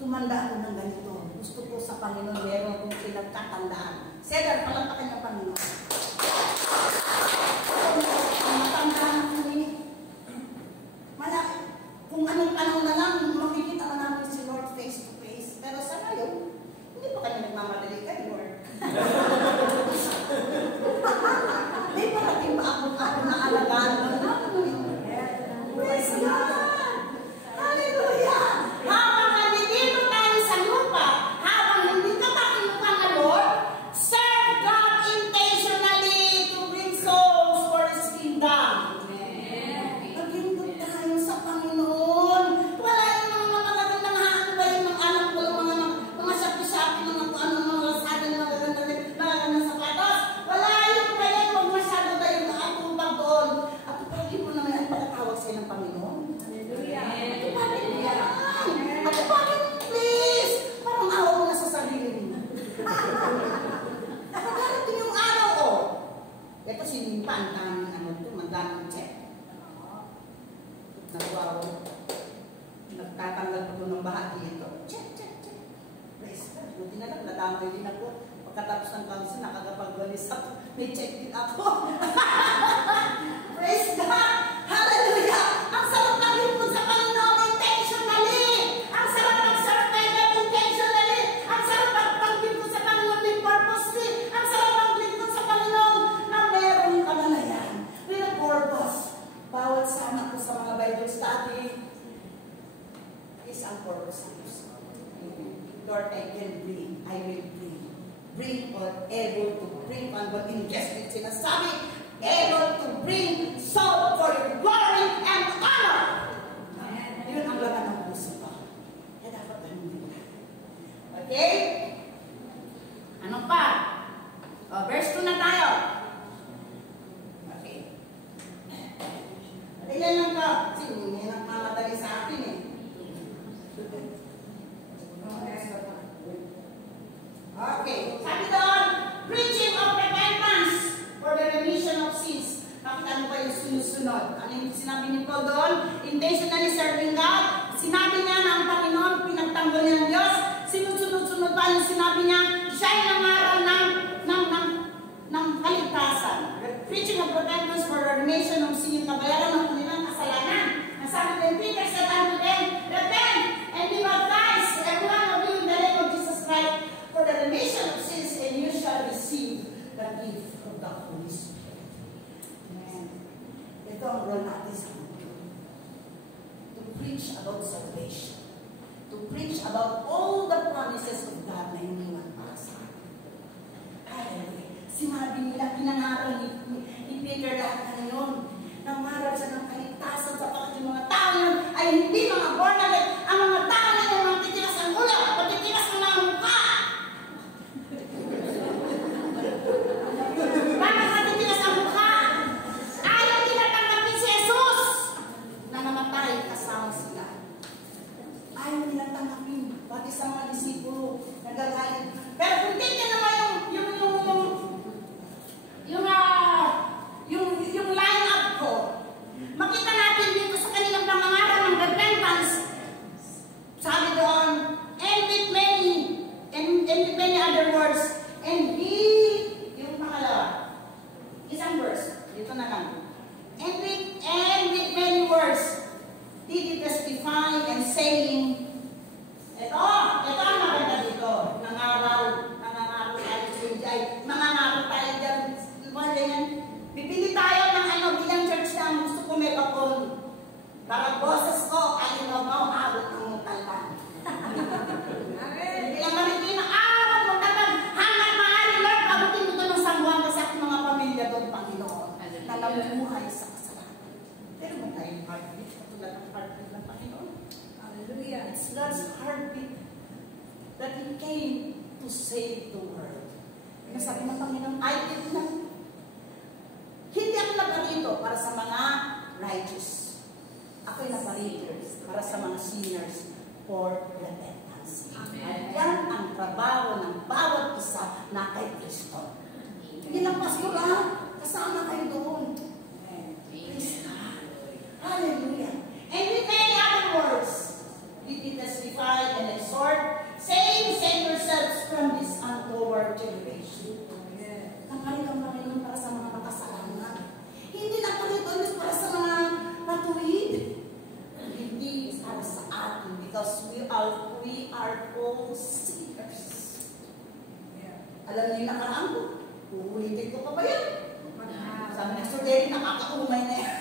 Tumanda ako ng ganito. Gusto ko sa Panginoon, meron kong pinagkatandaan. Cedar, palampakan ng Panginoon. Matandaan ko eh. Malaki. Kung anong tanong na lang, makikita na namin si Lord face to face. Pero sa ngayon, hindi pa kami nagmamadali kay Lord. May parating ba ako na alagaan mo na? Praise God! Hallelujah! Habang nandito tayo sa lupa, habang hindi ka pakinuha na Lord, serve God intentionally. Salamat din ako. Pagkatapos ng council, nakakapagwalis ako. May check-in ako. Praise God! Hallelujah! Ang sarap naglingkod sa Panginoon intentionally! Ang sarap mag-serve kay God intentionally! Ang sarap maglingkod sa Panginoon with purposely! Ang sarap maglingkod sa Panginoon na meron kamalayan with a purpose. Bawat sama ko sa mga Bible study is ang purpose ng Diyos. Lord, I can bring, I will bring. Bring or able to bring on what in justice sinasabi, able to bring soul for your glory and honor. Yun ang laman ng puso ko. Kaya dapat ganun din. Okay? Ano pa? Verse 2 na tayo. Okay. Ilan lang ka? Sige, may nagmamadali sa akin eh. Okay. Sabi doon, preaching of repentance for the remission of sins. Nakita mo ba yung sunod-sunod? Ano yung sinabi ni Paul doon? Intentionally serving God. Sinabi niya na ang Panginoon, pinagtanggol niya ng Diyos. Sunod-sunod pa yung sinabi niya, siya ay nangaral ng kaligtasan. Preaching of repentance for the remission of sins. Kabayaran ng kanilang kasalanan. Nasabi din, Peter said unto them, repent and be baptized, every one of you in the name of Jesus Christ, for the remission of sins, and you shall receive the gift of the Holy Spirit. Amen. Ito ang role natin sa mundo. To preach about salvation. To preach about all the promises of God na iniwan para sa atin. Hallelujah. Sinabi nila, pinangaral ni Peter lahat ng yun. Nangaral siya ng kaligtasan sapagkat yung mga tao yun ay hindi mga born again. Ang mga tao na yung mga titigas ng ulo, patitigas ng mga mukha. Bakit matitigas ang mukha? Ayaw nila tanggapin si Jesus na namatay kasama sila. Ayaw nila tanggapin, pati sa mga disipulo, nagagalit. Pero kung tingnan naman yung line-up ko, makita natin dito sa kanilang pangangaral ng repentance. Sabi doon, and with many other words, and he, yung pangalawa, isang verse, dito na lang. And with many words, did he testify and saying, ito ang maganda dito, nangaral tayo sa India, nangaral tayo dyan, bibili tayo ng bilang church na gusto ko may kapon. Para boses ko, alimaw awit ng mutalan. Hindi lang kami awit ng mutalan. Hanggang maaari, Lord, abutin mo ito ng sangguan kasi aking mga pamilya doon, Panginoon. Na namumuhay sa kasalanan. Pero mo tayong heartbeat, katulad ng heartbeat ng Panginoon. Hallelujah. It's God's heartbeat that He came to save the world. Nasabi ng Panginoon, I did not. Hindi ako naparito para sa mga righteous. Ako'y naparito para sa mga sinners for repentance. At yan ang trabaho ng bawat isa na kay Kristo. Hindi lang pastor kasama kayo doon. Praise God. Hallelujah. And with many other words, did he testify and exhort, saying, save yourselves from this untoward generation. Nakalit ang Panginoon para sa mga makasalanan. Hindi na Panginoon para sa mga matuwid. Hindi para sa atin because we are all sinners. Alam niyo yung nakaraan ko? Uulitin ko pa ba yan? Sabi na Sir Derry, nakakaumay na yan.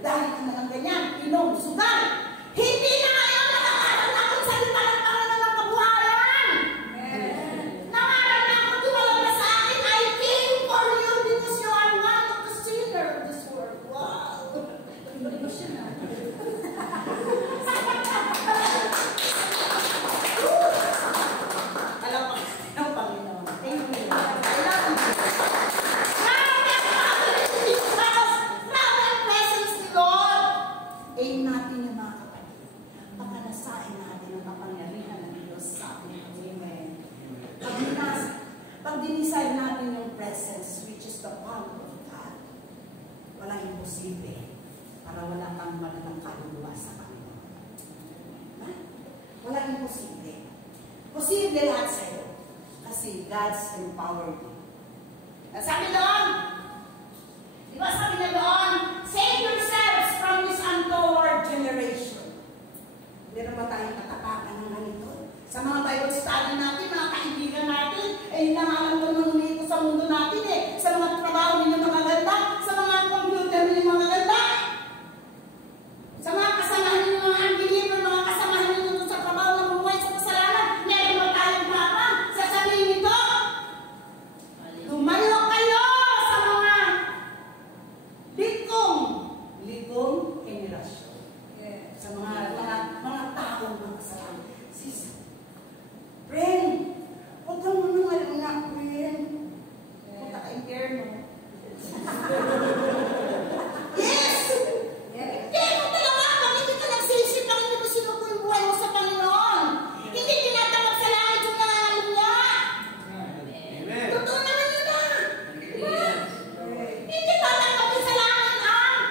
Dahil ka na lang ganyan, inom, sugal. Hindi na ngayon nakakaroon na akong salita ng Panginoon ng kabuhayan. Nangaral na ako, tumalong na sa akin, I came for you because you are one of the sinners of this world. Wow! Hindi siya na. Alam mo, ang Panginoon. Thank you. I love you. Aim natin yung mga kapatid. Pagkanasain natin ang kapangyarihan ng Diyos sa atin. Amen. Pag dinisay natin yung presence, which is the power of God, walang imposible para wala kang magandang kaluluwa sa Panginoon. Walang imposible. Posible lahat sa'yo. Kasi God's empowered you. Sabi doon, di ba sabi na doon, save yourselves from this untoward generation. Meron ba tayong katatakan ng ganito? Sa mga Bible study natin, mga kaibigan natin, yun na nga lang naman umito sa mundo natin Sa mga trabaho ninyo mga ganda, sa mga computer ninyo mga ganda, sa mga kasamahan ninyo mga unbeliever, mga kasamahan ninyo sa trabaho ng buhay sa kasalanan, meron ba tayong harap? Sasabihin nito, lumayo kayo sa mga ligong generasyon. Sa mga taong mga kasalanan. Sis, friend, huwag kang manungal na, friend. Punta ka impyerno. Yes! Impyerno talaga. Pag hindi ka nagsisip, pag hindi mo sinuko yung buhay mo sa Panginoon. Hindi tinatawag sa langit yung nangalan niya. Amen. Totoo naman yun Yes. Hindi tatanggapin sa langit ang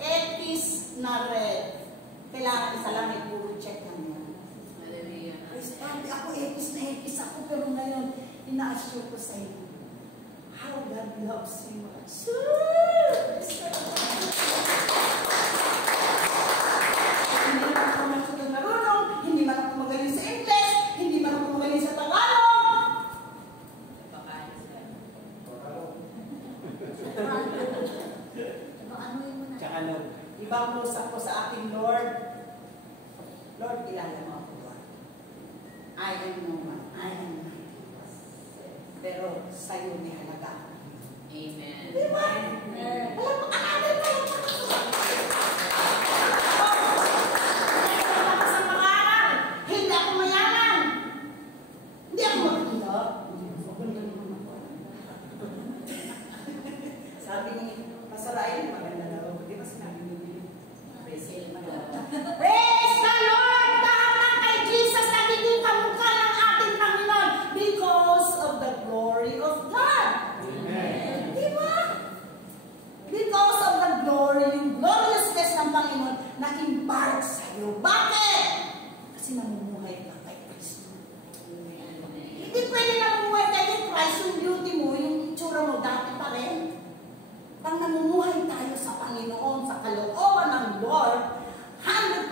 etis na red. Kailangan sa langit puro check lang yan. Praise God, ako etis na etis ako, pero ngayon, ina-assure ko sa iyo, how God loves you much. Hindi man ako matutong marunong, hindi man ako magaling sa English, hindi man ako magaling sa Tagalog. Ano mo na? Tsaka no. Ibang usap ko sa aking Lord. Lord, kilala mo ako, Lord. I am no man. I am nothing. Pero sa'yo may halaga. Amen. Di ba? Amen. Alam mo, alam mo. Sa pangalan, hindi ako mayaman. Hindi ako maganda. Maganda naman ako. Sabi ni Pasarayan, maganda na ako. Di ba sinabi ni Billy? Praise the Lord! Dahil kay Jesus na hindi kamukha ng ating Panginoon because of the glory of God. Amen. Di ba? Because of the glory, yung gloriousness ng Panginoon na impart sa iyo. Bakit? Kasi namumuhay ka kay Kristo. Hindi pwede namumuhay ka kay Christ, yung beauty mo, yung itsura mo, dati pa rin. Pag namumuhay tayo sa Panginoon, sa kalooban ng Lord, 100%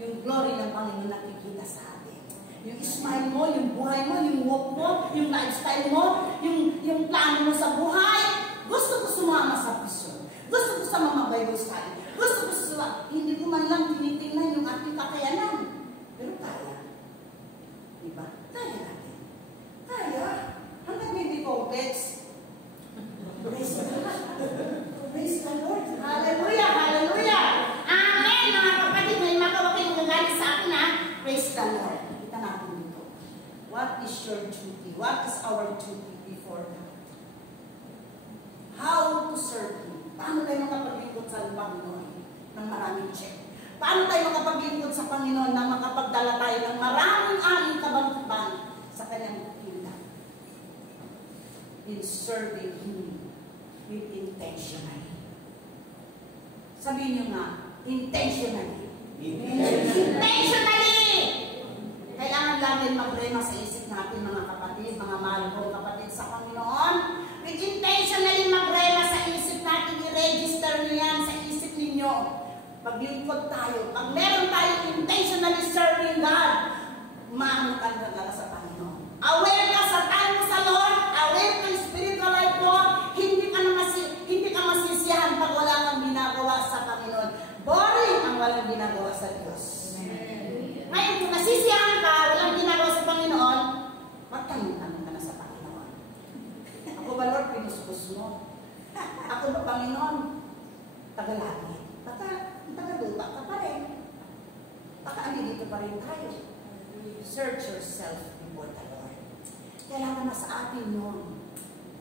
yung glory ng Panginoon nakikita sa atin. Yung smile mo, yung buhay mo, yung walk mo, yung lifestyle mo, yung plano mo sa buhay. Gusto ko sumama sa vision. Gusto ko sa mga Bible study. Gusto ko sa... Hindi ko man lang tinitingnan yung ating kakayanan. Pero kaya. Diba? Kaya natin. Kaya. Hanggang may complex. Praise the Lord. Praise the Lord. Hallelujah. Hallelujah. Amen. Mga kapatid, may magawa kayong gagalit sa akin ha. Praise the Lord. Kita natin dito. What is your duty? What is our duty before God? How to serve Him? Paano tayo makapaglingkod sa Panginoon ng maraming check? Paano tayo makapaglingkod sa Panginoon na makapagdala tayo ng maraming aling kabangkiban sa Kanyang kingdom? In serving Him with intentionally. Sabihin niyo nga, intentionally. Intentionally! Kailangan natin magrema sa isip natin, mga kapatid, mga mahal kong kapatid sa Panginoon. With intentionally magrema sa isip natin, i-register niyo yan sa isip ninyo. Paglingkod tayo, pag meron tayong intentionally serving God, maano ka talaga sa Panginoon. Aware ka sa time mo sa Lord, aware ka sa spiritual life mo, hindi ka masisiyahan pag wala kang ginagawa sa Panginoon. Boring ang walang ginagawa sa Diyos. Ngayon, kung nasisiyahan ka, walang ginagawa sa Panginoon, magtanong-tanong ka na sa Panginoon. Ako ba, Lord, pinuskus mo? Ako ba, Panginoon, tagalangit? Baka tagalupa ka pa rin. Baka dito pa rin tayo. Search yourself before the Lord. Kailangan nasa atin yun.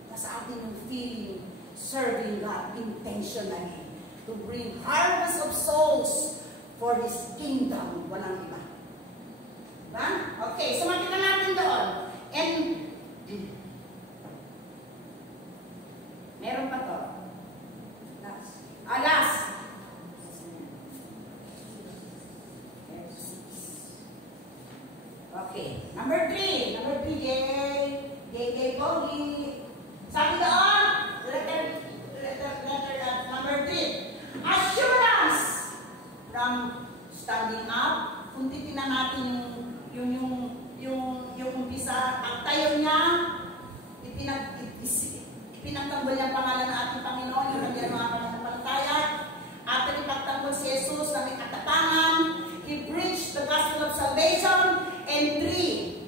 Nasa atin yung feeling, serving God intentionally to bring harvest of souls for His kingdom. Walang iba. Diba? Okay, so makita natin doon. And meron pa to. Last. Okay. Number 3. Number 3, J. Bogey. Sabi doon, letter number 3. Assurance from standing up. Kung titignan natin yung umpisa, pagtayo niya, ipinagtanggol niya ang pangalan ng ating Panginoon, yung kanyang mga pananampalataya. At ipagtanggol si Jesus na may katapangan. He preached the gospel of salvation. And 3,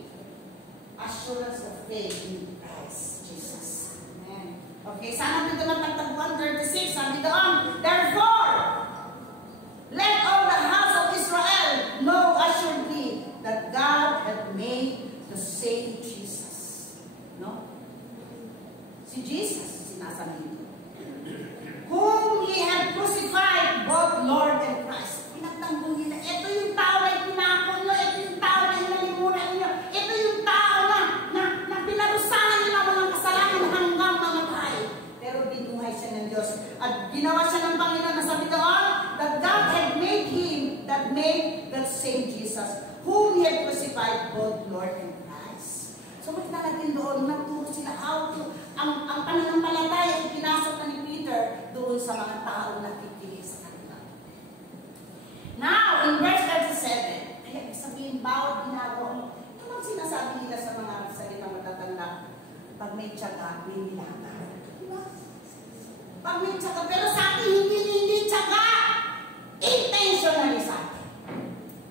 assurance of faith in Christ Jesus. Amen. Okay, sana dito natagtag 136. Sabi doon, therefore, let all the house of Israel know assuredly that God hath made the same Jesus. No? Si Jesus, sinasabi dito. Whom ye have crucified, both Lord and Christ. Pinagtanggol nila. Ito yung tao na itinapon nyo. Ito yung tao na inalimuran nyo. Ito yung tao na pinarusahan nyo ng mga kasalanan hanggang mamatay. Pero binuhay siya ng Diyos. At ginawa siya ng Panginoon na sabi doon, that God had made him, that made that same Jesus, whom he had crucified, both Lord and Christ. So makita natin doon, nagturo sila how to, ang pananampalataya, ipinasok na ni Peter doon sa mga tao na kikinig sa kanila. Now, in verse 37, kaya sabihin, bawat ginagawa, ito ang sinasabi nila sa mga salitang matatanda, pag may tiyaga, may nilaga. Diba? Pag may tiyaga, pero sa akin, hindi tiyaga. Intentionally sa akin.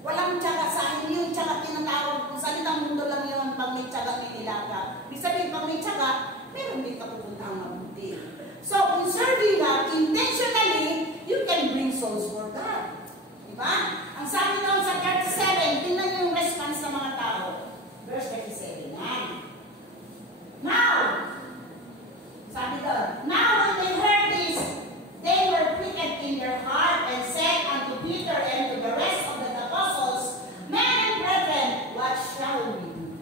Walang tiyaga sa akin, yung tiyaga tinatawag, kung salitang mundo lang yun, pag may tiyaga, may nilaga. Ibig sabihin, pag may tiyaga, meron din kapupuntang mabuti. So, in serving God, intentionally, you can bring souls for God. Diba? Ang sabi doon sa 37, tingnan niyo yung response ng mga tao. Verse 37, Now, sabi doon, now when they heard this, they were pricked in their heart and said unto Peter and to the rest of the apostles, Men and brethren, what shall we do?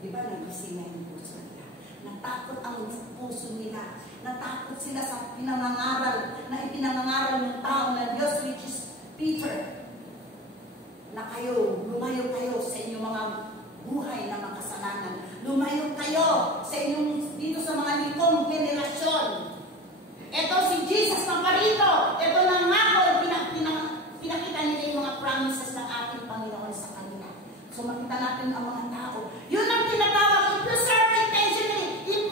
Diba nagkasingay yung puso nila? Natakot ang puso nila. Natakot sila sa pinangangaral na ipinangangaral ng tao ng Diyos, which is Peter, na kayo, lumayo kayo sa inyong mga buhay na makasalanan. Lumayo kayo sa inyong, dito sa mga litong generasyon. Ito si Jesus na parito. Ito na nga ko, pinakita nila yung mga promises ng ating Panginoon sa kanila. So makita natin ang mga tao. Yun ang tinatawag, if we serve intentionally, if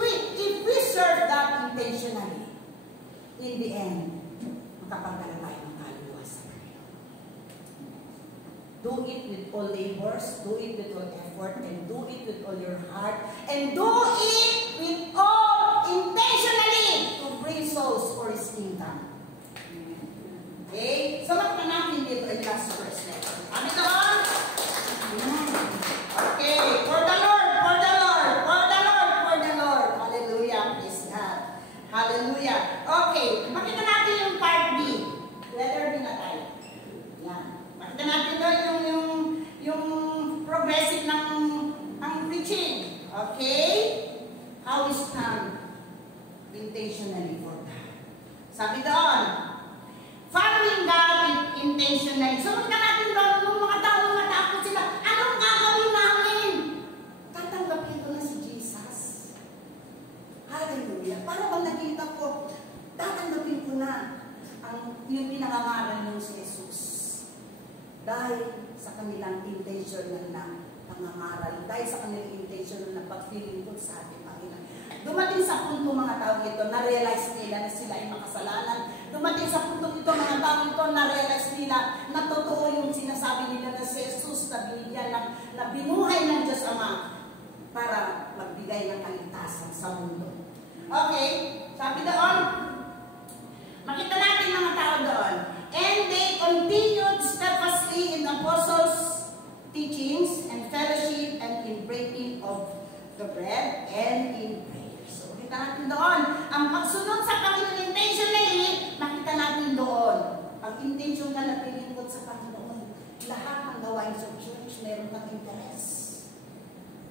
we serve that intentionally, in the end, makapagdala tayo ng kaluluwa sa Panginoon. Do it with all labors, do it with all effort, and do it with all your heart, and do it with all intentionally to bring souls for His kingdom. Okay? So, makita natin dito ay last verse na ito. Ano ito? Okay. For the Lord, for the Lord, for the Lord, for the Lord. Hallelujah. Praise God. Hallelujah. Okay. Makita natin yung part B. Letter B na tayo. Yan. Makita natin doon yung progressive ng preaching. Okay? How we stand intentionally for God. Sabi doon, following God intentionally. So, magka natin doon, nung mga tao matakot sila, anong gagawin namin? Tatanggapin ko na si Jesus. Hallelujah. Para bang nakita ko, tatanggapin ko na yung pinangangaral ng si Jesus. Dahil sa kanilang intentional na pangangaral, dahil sa kanilang intentional na pag-feeling ko sa ating Panginoon. Dumating sa punto mga tao ito, na-realize nila na sila ay makasalanan. Dumating sa punto ito mga tao ito, na-realize nila na totoo yung sinasabi nila na si Jesus na binigyan na binuhay ng Diyos Ama para magbigay ng kaligtasan sa mundo. Okay, sabi doon, makita natin mga tao doon. And they continued steadfastly in the apostles' teachings and fellowship and in breaking of the bread and in prayer. So, kita natin doon. Ang pagsunod sa Panginoon intentionally, nakita natin doon. Pag intention ka na pilingkod sa Panginoon, lahat ng gawain sa church, meron kang interest.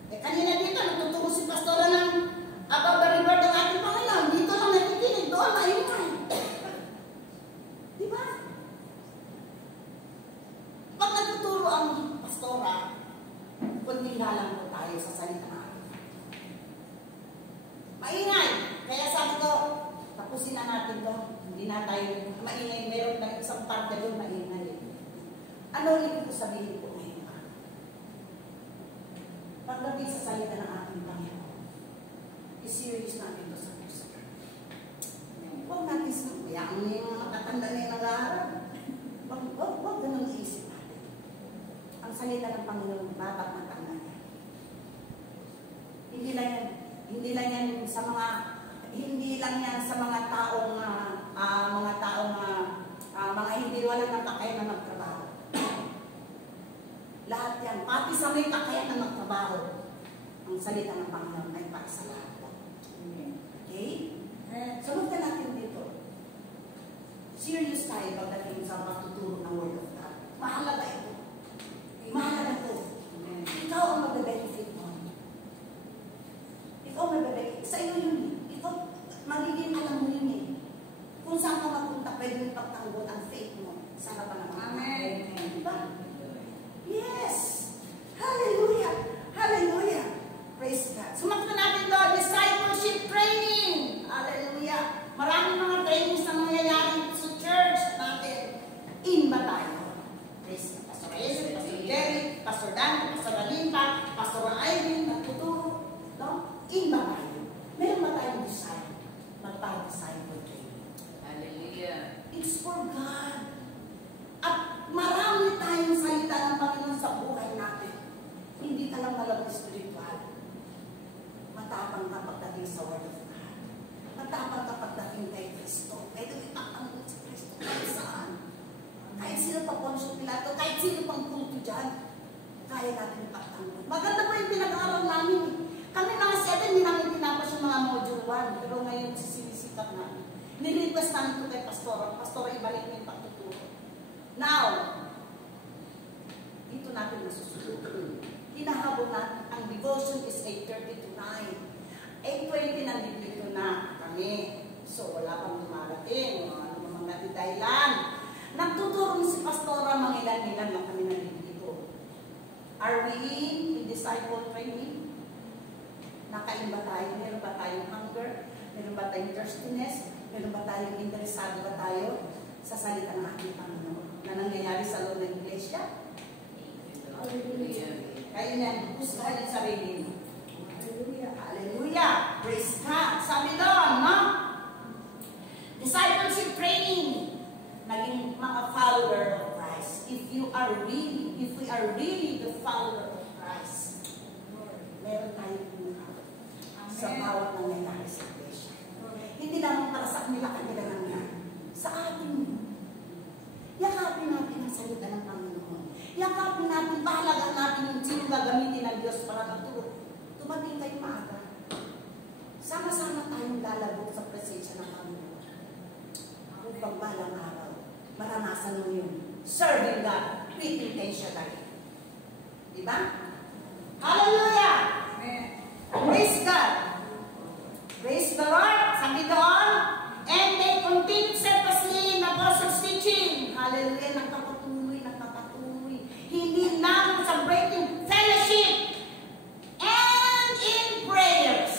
Eh, kanina dito, natuturo si pastora ng above the river ng ating Panginoon. Dito lang nakikinig, doon ayun. Diba? Pag natuturo ang pastora, o kunting galang po tayo sa salita natin. Maingay! Kaya sabi ko, tapusin na natin to. Hindi na tayo maingay. Meron na isang parte doon maingay. Ano ulit ko sabihin ko ngayon? Pagdating sa salita ng ating Panginoon, i-serious natin ito sa puso. Huwag natin sinupayaan niya yung matatanda na yung nag-aaral. Huwag ganun iisip natin. Ang salita ng Panginoon, dapat matanda niya. Hindi lang yan sa mga taong mga hindi wala ng kakayahan ng magtrabaho. Lahat yan, pati sa may kakayahan ng magtrabaho, ang salita ng Panginoon ay para sa lahat. Okay? Sunod ka natin dito. Serious tayo pagdating sa pagtuturo ng Word of God. Mahalaga ito. Mahalaga ito. Ikaw ang mag-benefit mo. Ikaw mag-benefit. Sa iyo yun. Ikaw, magiging alam mo yun eh. Kung saan ka mapunta, pwede mo pagtanggol ang faith mo sa harapan ng mga. Amen. Diba? Yes! Hallelujah! Hallelujah! Praise God. Sumakta natin doon, discipleship training. Hallelujah. Maraming mga trainings na nangyayari sa church natin. In ba tayo? Praise God. Pastor Ezra, Pastor Jerry, Pastor Dan, Pastor Alinta, Pastor Ivan, nagtuturo. No? In ba tayo? Meron ba tayong desire? Magpag-disciple training. Hallelujah. It's for God. At marami tayong salita ng Panginoon sa buhay natin. Hindi ka lang malang spiritual. Matapang ka pagdating sa Word of God. Matapang ka pagdating kay Kristo. Pwede ipakanggot si Kristo kahit saan. Kahit sino pa Poncio Pilato, kahit sino pang kulto dyan, kaya natin ipakanggot. Maganda po yung pinag-aaral namin. Kami mga 7, hindi namin pinapas yung mga module 1. Pero ngayon sisisikap namin. Nirequest namin ito kay Pastora. Pastora, ibalik mo yung pagtuturo. Now, dito natin masusunod. Hinahabol natin, ang devotion is 8:30 to 9. 8:20 nandito na kami. So, wala pang dumarating. Mga dahilan. Nagtuturo si Pastora, mangilan-ilan lang kami nandito. Are we in disciple training? Nakain ba tayo? Meron ba tayong hunger? Meron ba tayong thirstiness? Meron ba tayong interesado ba tayo sa salita ng ating Panginoon na nangyayari sa loob ng iglesia? Hallelujah. Kaya yan, gustuhan yung sarili mo. Hallelujah. Hallelujah! Praise God! Sabi doon, no? Discipleship training. Naging mga follower of Christ. If we are really the follower of Christ, meron tayong buhay sa bawat nangyayari sa iglesia. Hindi lang para sa kanila nangyayari. Sa atin. Yakapin natin ang salita ng Panginoon. Yakapin natin, pahalagan natin yung sino gagamitin ng Diyos para natulog. Tumating kayo maaga. Sama-sama tayong lalabog sa presensya ng Panginoon. Upang balang araw, maranasan mo yun. Serving God with intentionally. Diba? Hallelujah! Amen. Praise God! Praise the Lord! Sabi doon, and they continued steadfastly in the apostles' teaching. Hallelujah! Nagpapatuloy. Hindi lang sa breaking fellowship and in prayers.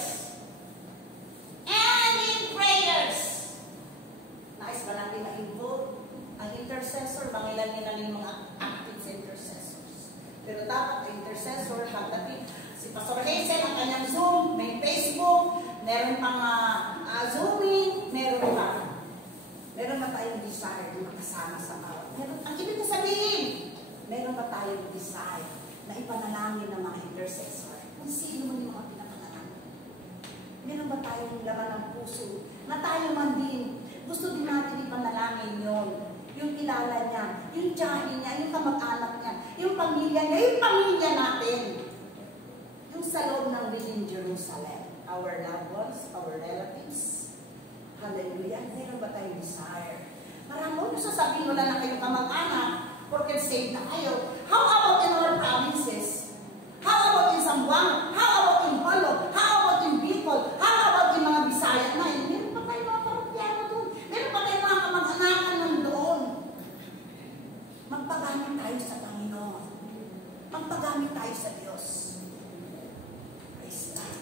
Nais ba natin na-involve ang intercessor? Bangilan yung mga active intercessors. Pero dapat ang intercessor, pagdating si Pastor Hazel, ang kanyang Zoom, may Facebook, meron pang Zooming, meron pa. Meron ba tayong desire na makasama sa bawat? Ang ibig ko sabihin, meron ba tayong desire na ipanalangin ng mga intercessor? Kung sino man yung mga pinapanalangin. Meron ba tayong laman ng puso na tayo man din, gusto din natin ipanalangin yun. Yung kilala niya, yung tiyahin niya, yung kamag-anak niya, yung pamilya niya, yung pamilya natin. Yung sa loob ng Within Jerusalem. Our loved ones, our relatives. Hallelujah. Meron ba tayong desire? Marami mo sasabihin wala na kayong kamag-anak porque saved na kayo. How about in our provinces? How about in Zamboanga? How about in Holo? How about in Bicol? How about in mga Bisaya na? Meron pa tayong mga parokyano doon. Meron pa tayong mga kamag-anakan nandoon. Magpagamit tayo sa Panginoon. magpagamit tayo sa Diyos. Praise God.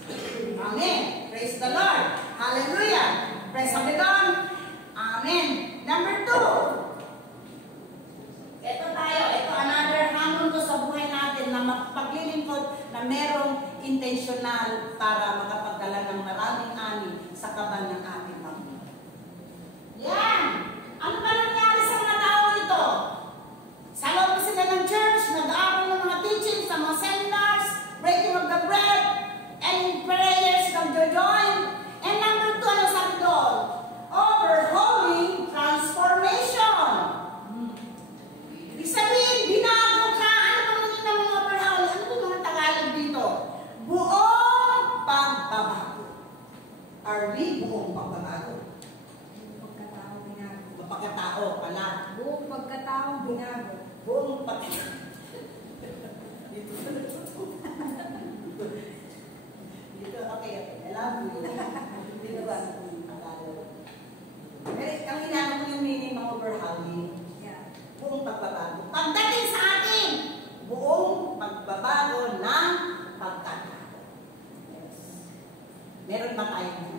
Amen. Praise the Lord. Hallelujah. Praise the Lord. Amen. Number 2. Ito tayo. Ito another hamon ko sa buhay natin na mapaglilingkod na merong intentional para makapagdala ng maraming ani sa kaban ng ating Panginoon. Yan! Ano ba nangyari sa mga tao dito? Sa loob sila ng church, nag-aaral ng mga teachings, sa mga seminars, breaking of the bread, and in prayers, nag-join. And number 2, ano sabi doon? Overhauling transformation. Ibig sabihin, binago ka. Ano ba naman ng mga overhauling? Ano ba mga Tagalog dito? Buong pagbabago. Are we buong pagbabago? Pagkatao binago. Pagkatao pala. Buong pagkatao binago. Buong pagkatao. Dito. Dito, okay. I love you. Dito ba? Pero ang hinanap ko yung meaning ng overhauling. Yeah. Buong pagbabago. Pagdating sa atin, buong pagbabago ng pagkatao. Yes. Meron ba tayo na?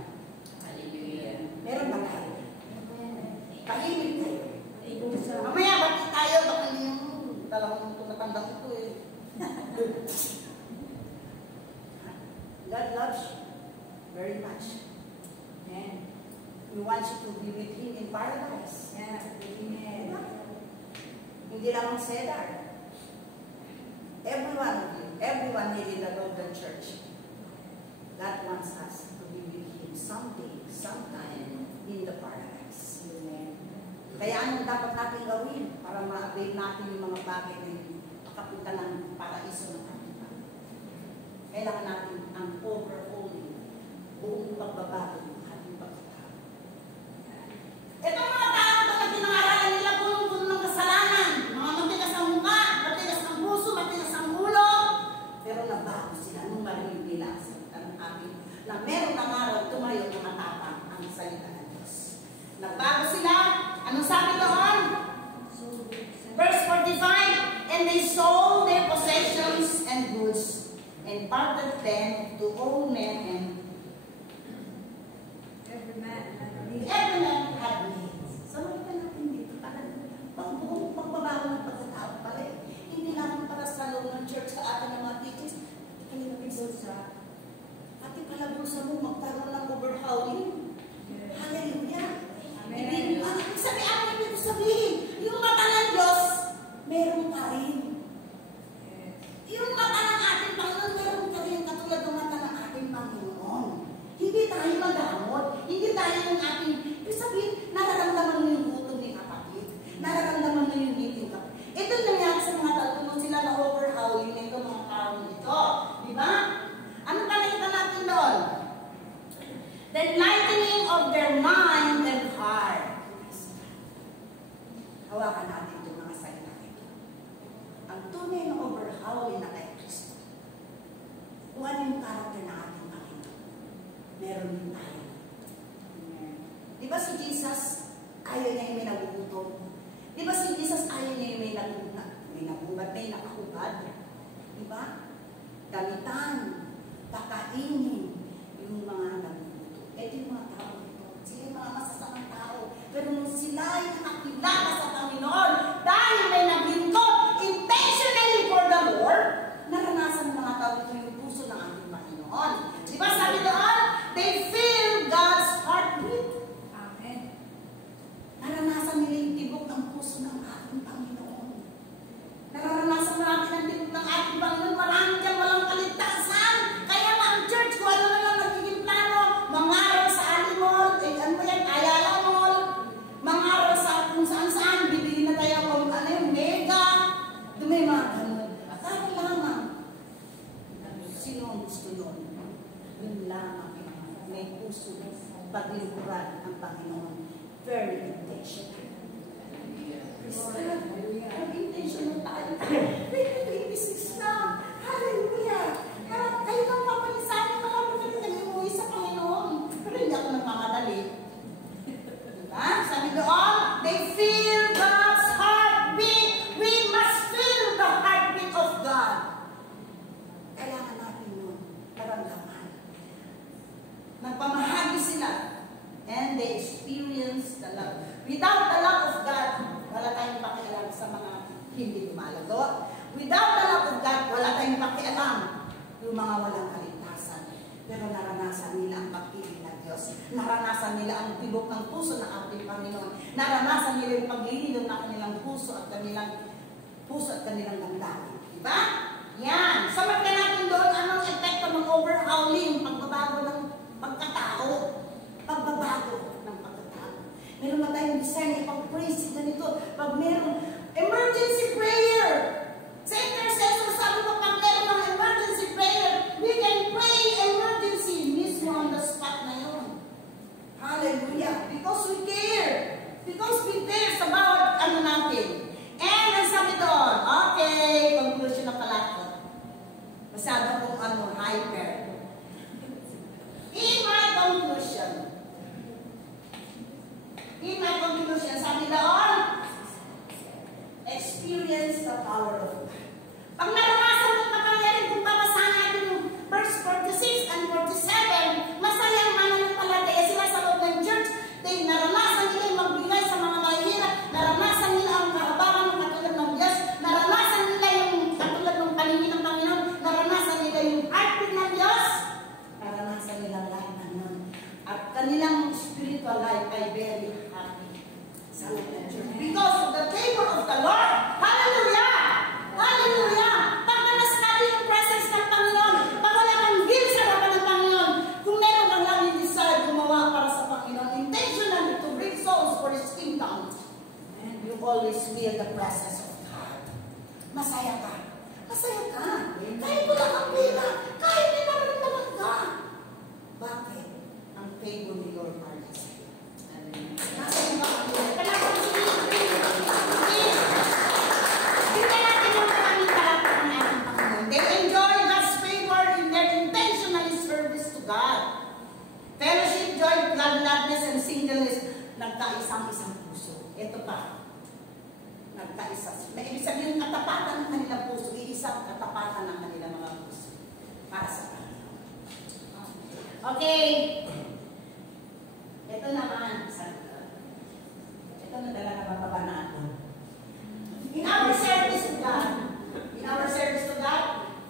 Hallelujah. Meron ba tayo? Kahimik tayo. Mamaya, Bakit tayo? Baka hindi yung talagang tumatandang ito eh. God loves you very much. And He wants you to be with Him in paradise. yeah, amen. Hindi lang ang Cedar. Everyone here in the Golden Church, God wants us to be with Him someday, sometime in the paradise. Amen. Kaya anong dapat natin gawin para ma-avail natin yung mga bagay na makapunta ng paraiso ng ating Panginoon? Kailangan natin ang overhauling, buong pagbabago ng ating pagkatao. Itong mga tao na pinangaralan nila punong-puno ng kasalanan, mga matigas ang mukha, matigas ang puso, matigas ang ulo, pero nabago sila nung marinig nila ang ating na meron ng araw tumayo ng matapang ang salita ng Diyos. Nagbago sila. Anong sabi doon? Verse 45, and they sold their possessions and goods and parted them to all men, and Every man had needs. So, nakita natin dito, buong pagbabago ng pagkatao pala eh. Hindi naman para sa loob ng church sa atin ng mga teachers. Kanina sa pati pala bulsa mo magkaroon ng overhauling. Hallelujah. Amen. Ibig sabihin, yung mata ng Diyos, meron pa rin. Yung mata ng ating Panginoon, meron pa rin katulad ng mata ng ating Panginoon. Hindi tayo magamot. Hindi tayo yung ating, ibig sabihin, nararamdaman mo yung gutom ni kapatid. Nararamdaman mo yung meeting kapatid. Ito nangyari sa mga tao, kung sila na overhauling nito mga tao nito. Di ba? Ano pa nakita natin doon? The enlightening of their mind and heart. Hawakan natin itong mga salita ito. Ang tunay na overhauling na kay Kristo. Kung ano yung karakter na ating Panginoon, meron din tayo. Di ba si Jesus, ayaw niya yung may nagugutom? Di ba si Jesus, ayaw niya yung may nabungad, may nakahubad? Di ba? Gamitan, kakainin, yung mga nagugutom. Ito yung mga tao nito. Sila yung mga masasamang tao. Pero nung sila ay nakilala sa Panginoon, dahil may naglingkod intentionally for the Lord, naranasan ng mga tao ito yung puso ng ating Panginoon. Di ba sabi doon? They feel God's heartbeat. Amen. Naranasan nila yung tibok ng puso ng ating Panginoon. Naranasan natin ang tibok ng ating Panginoon. Marami dyan walang kaligtasan. Kaya nga ang church, kung ano na lang nagiging plano, mangaral sa Alimol, ano ba yan, Ayala Mall, mangaral sa kung saan-saan, bibili na tayo kung ano yung mega, dumay mga ganun. Para lamang, sino ang gusto yun? Yun lamang may puso, paglingkuran ang Panginoon. Very intentional. Ang intentional tayo. 2026 na. Hallelujah. Kayo nang papalisanin, marami ka rin nag-iuwi sa Panginoon. Pero hindi ako nagmamadali. Diba? Sabi doon, they feel God's heartbeat. We must feel the heartbeat of God. Without the love of God, wala tayong pakialam yung mga walang kaligtasan. Pero naranasan nila ang pag-ibig ng Diyos. Naranasan nila ang tibok ng puso ng ating Panginoon. Naranasan nila yung paglilinaw ng kanilang puso at kanilang damdamin. Diba? Yan. Sabat ka natin doon, anong epekto ng overhauling, pagbabago ng pagkatao. Pagbabago ng pagkatao. Meron ba tayong design, ipag-praise ganito. Pag meron emergency prayer, sa intercessor, sabi ko, pag meron ng emergency prayer, we can pray emergency mismo on the spot na yun. Hallelujah. Because we care. Because we care sa bawat ano natin. And ang sabi doon, okay, conclusion na pala ko. Masyado kong hyper. In my conclusion, sabi doon, experience the power of God. Pag naranasan mo kapangyarihan, kung babasahan natin yung verse 46 and 47, masayang mananampalataya sila sa loob ng church. Dahil naranasan nila yung magbigay sa mga mahihirap, naranasan nila ang kahabangan ng katulad ng Diyos, naranasan nila yung katulad ng paningin ng Panginoon, naranasan nila yung heartbeat ng Diyos, naranasan nila lahat ng yun. At kanilang spiritual life ay very happy sa loob ng church. Because of the favor of the Lord. Hallelujah! Hallelujah! Pagkanas natin yung presence ng Panginoon, pag wala kang gil sa harapan ng Panginoon, kung meron kang lang yung desire gumawa para sa Panginoon, intentionally to bring souls for His kingdom, and you always feel the presence of God. Masaya ka. Masaya ka. Kahit wala kang pera, kahit may nararamdaman ka. Bakit? Ang favor ni Lord para sa iyo. Nasa iyo ba ang Lord? They enjoy God's favor in their intentional service to God. Fellowship, joy, gladness, and singleness, nagkaisang-isang puso. Ito pa, nagkaisa. May ibig sabihin, katapatan ng kanilang puso, iisang katapatan ng kanilang mga puso. Para sa Panginoon. Okay. Ito naman, ito na talaga mababa natin. In our service to God,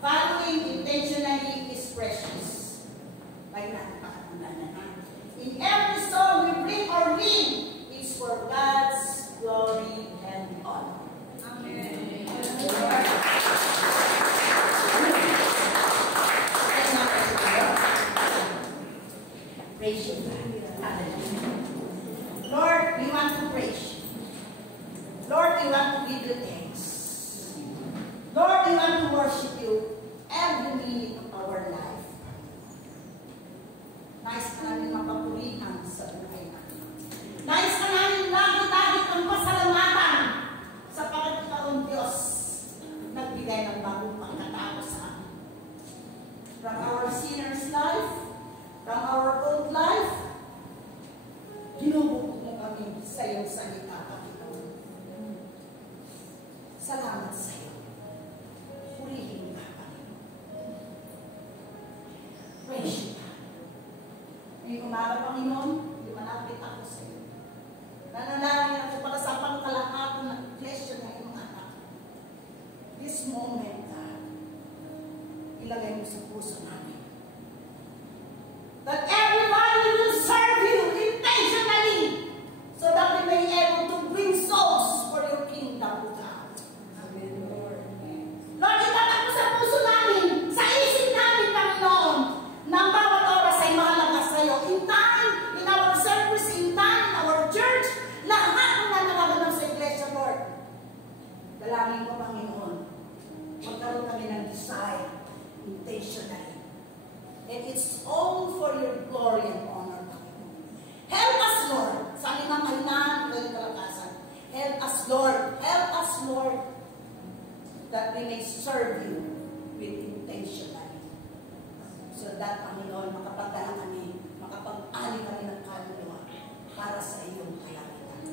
following intentionally is precious. Like natin pakatandaan na. In every soul we bring or win is for God's glory and honor. Amen. Praise you, God. Lord, we want to praise you. Lord, we want to give you thanks. Lord, we want to worship you every minute of our life. Nais ka namin mapapurihan sa buhay natin. Nais ka namin lagi-lagi ang pasalamatan sa pagkakataon Diyos nagbigay ng bagong pagkatao sa amin. From our sinner's life, from our old life, ginubukod mo kami sa iyong salita, Panginoon. Salamat sa iyo. Purihin ka, Panginoon. Praise you, God. Ngayong umaga, Panginoon, lumalapit ako sa iyo. Nanalangin ako para sa pangkalahatan ng iglesia ng iyong anak. This moment, God, ilagay mo sa puso namin. That everybody will serve you intentionally so that we may be able to bring souls for your kingdom, God. Amen, Lord. Lord, itatak mo sa puso namin, sa isip namin, Panginoon, na ang bawat oras ay mahalaga sa iyo. In time, in our service, in time, in our church, lahat ng nanagaganap sa iglesia, Lord. Dalangin ko, Panginoon, magkaroon kami ng desire, intentionally. And it's all for your glory and honor, Panginoon. Help us, Lord, sa aming mga kahinaan, ikaw kalakasan. Help us, Lord. Help us, Lord, that we may serve you with intentionally. So that, Panginoon, makapagdala kami, makapag-ali kami ng kaluluwa para sa iyong kalamitan.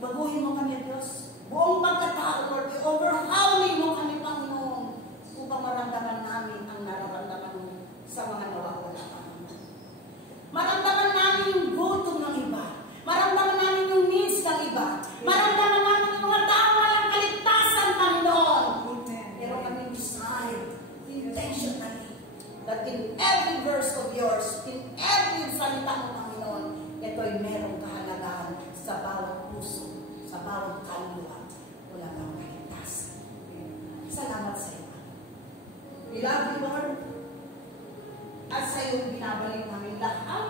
Baguhin mo kami, Diyos. Buong pagkatao, Lord, i-overhauling mo kami, Panginoon, upang maramdaman namin ang nararamdaman mo sa mga nawawala, Panginoon. Maramdaman namin yung gutom ng iba. Maramdaman namin yung needs ng iba. Maramdaman namin yung mga tao walang kaligtasan sa bawat kaluluwa. Wala kang maligtas. Salamat sa iyo. We love you, Lord. At sa iyo, binabalik namin lahat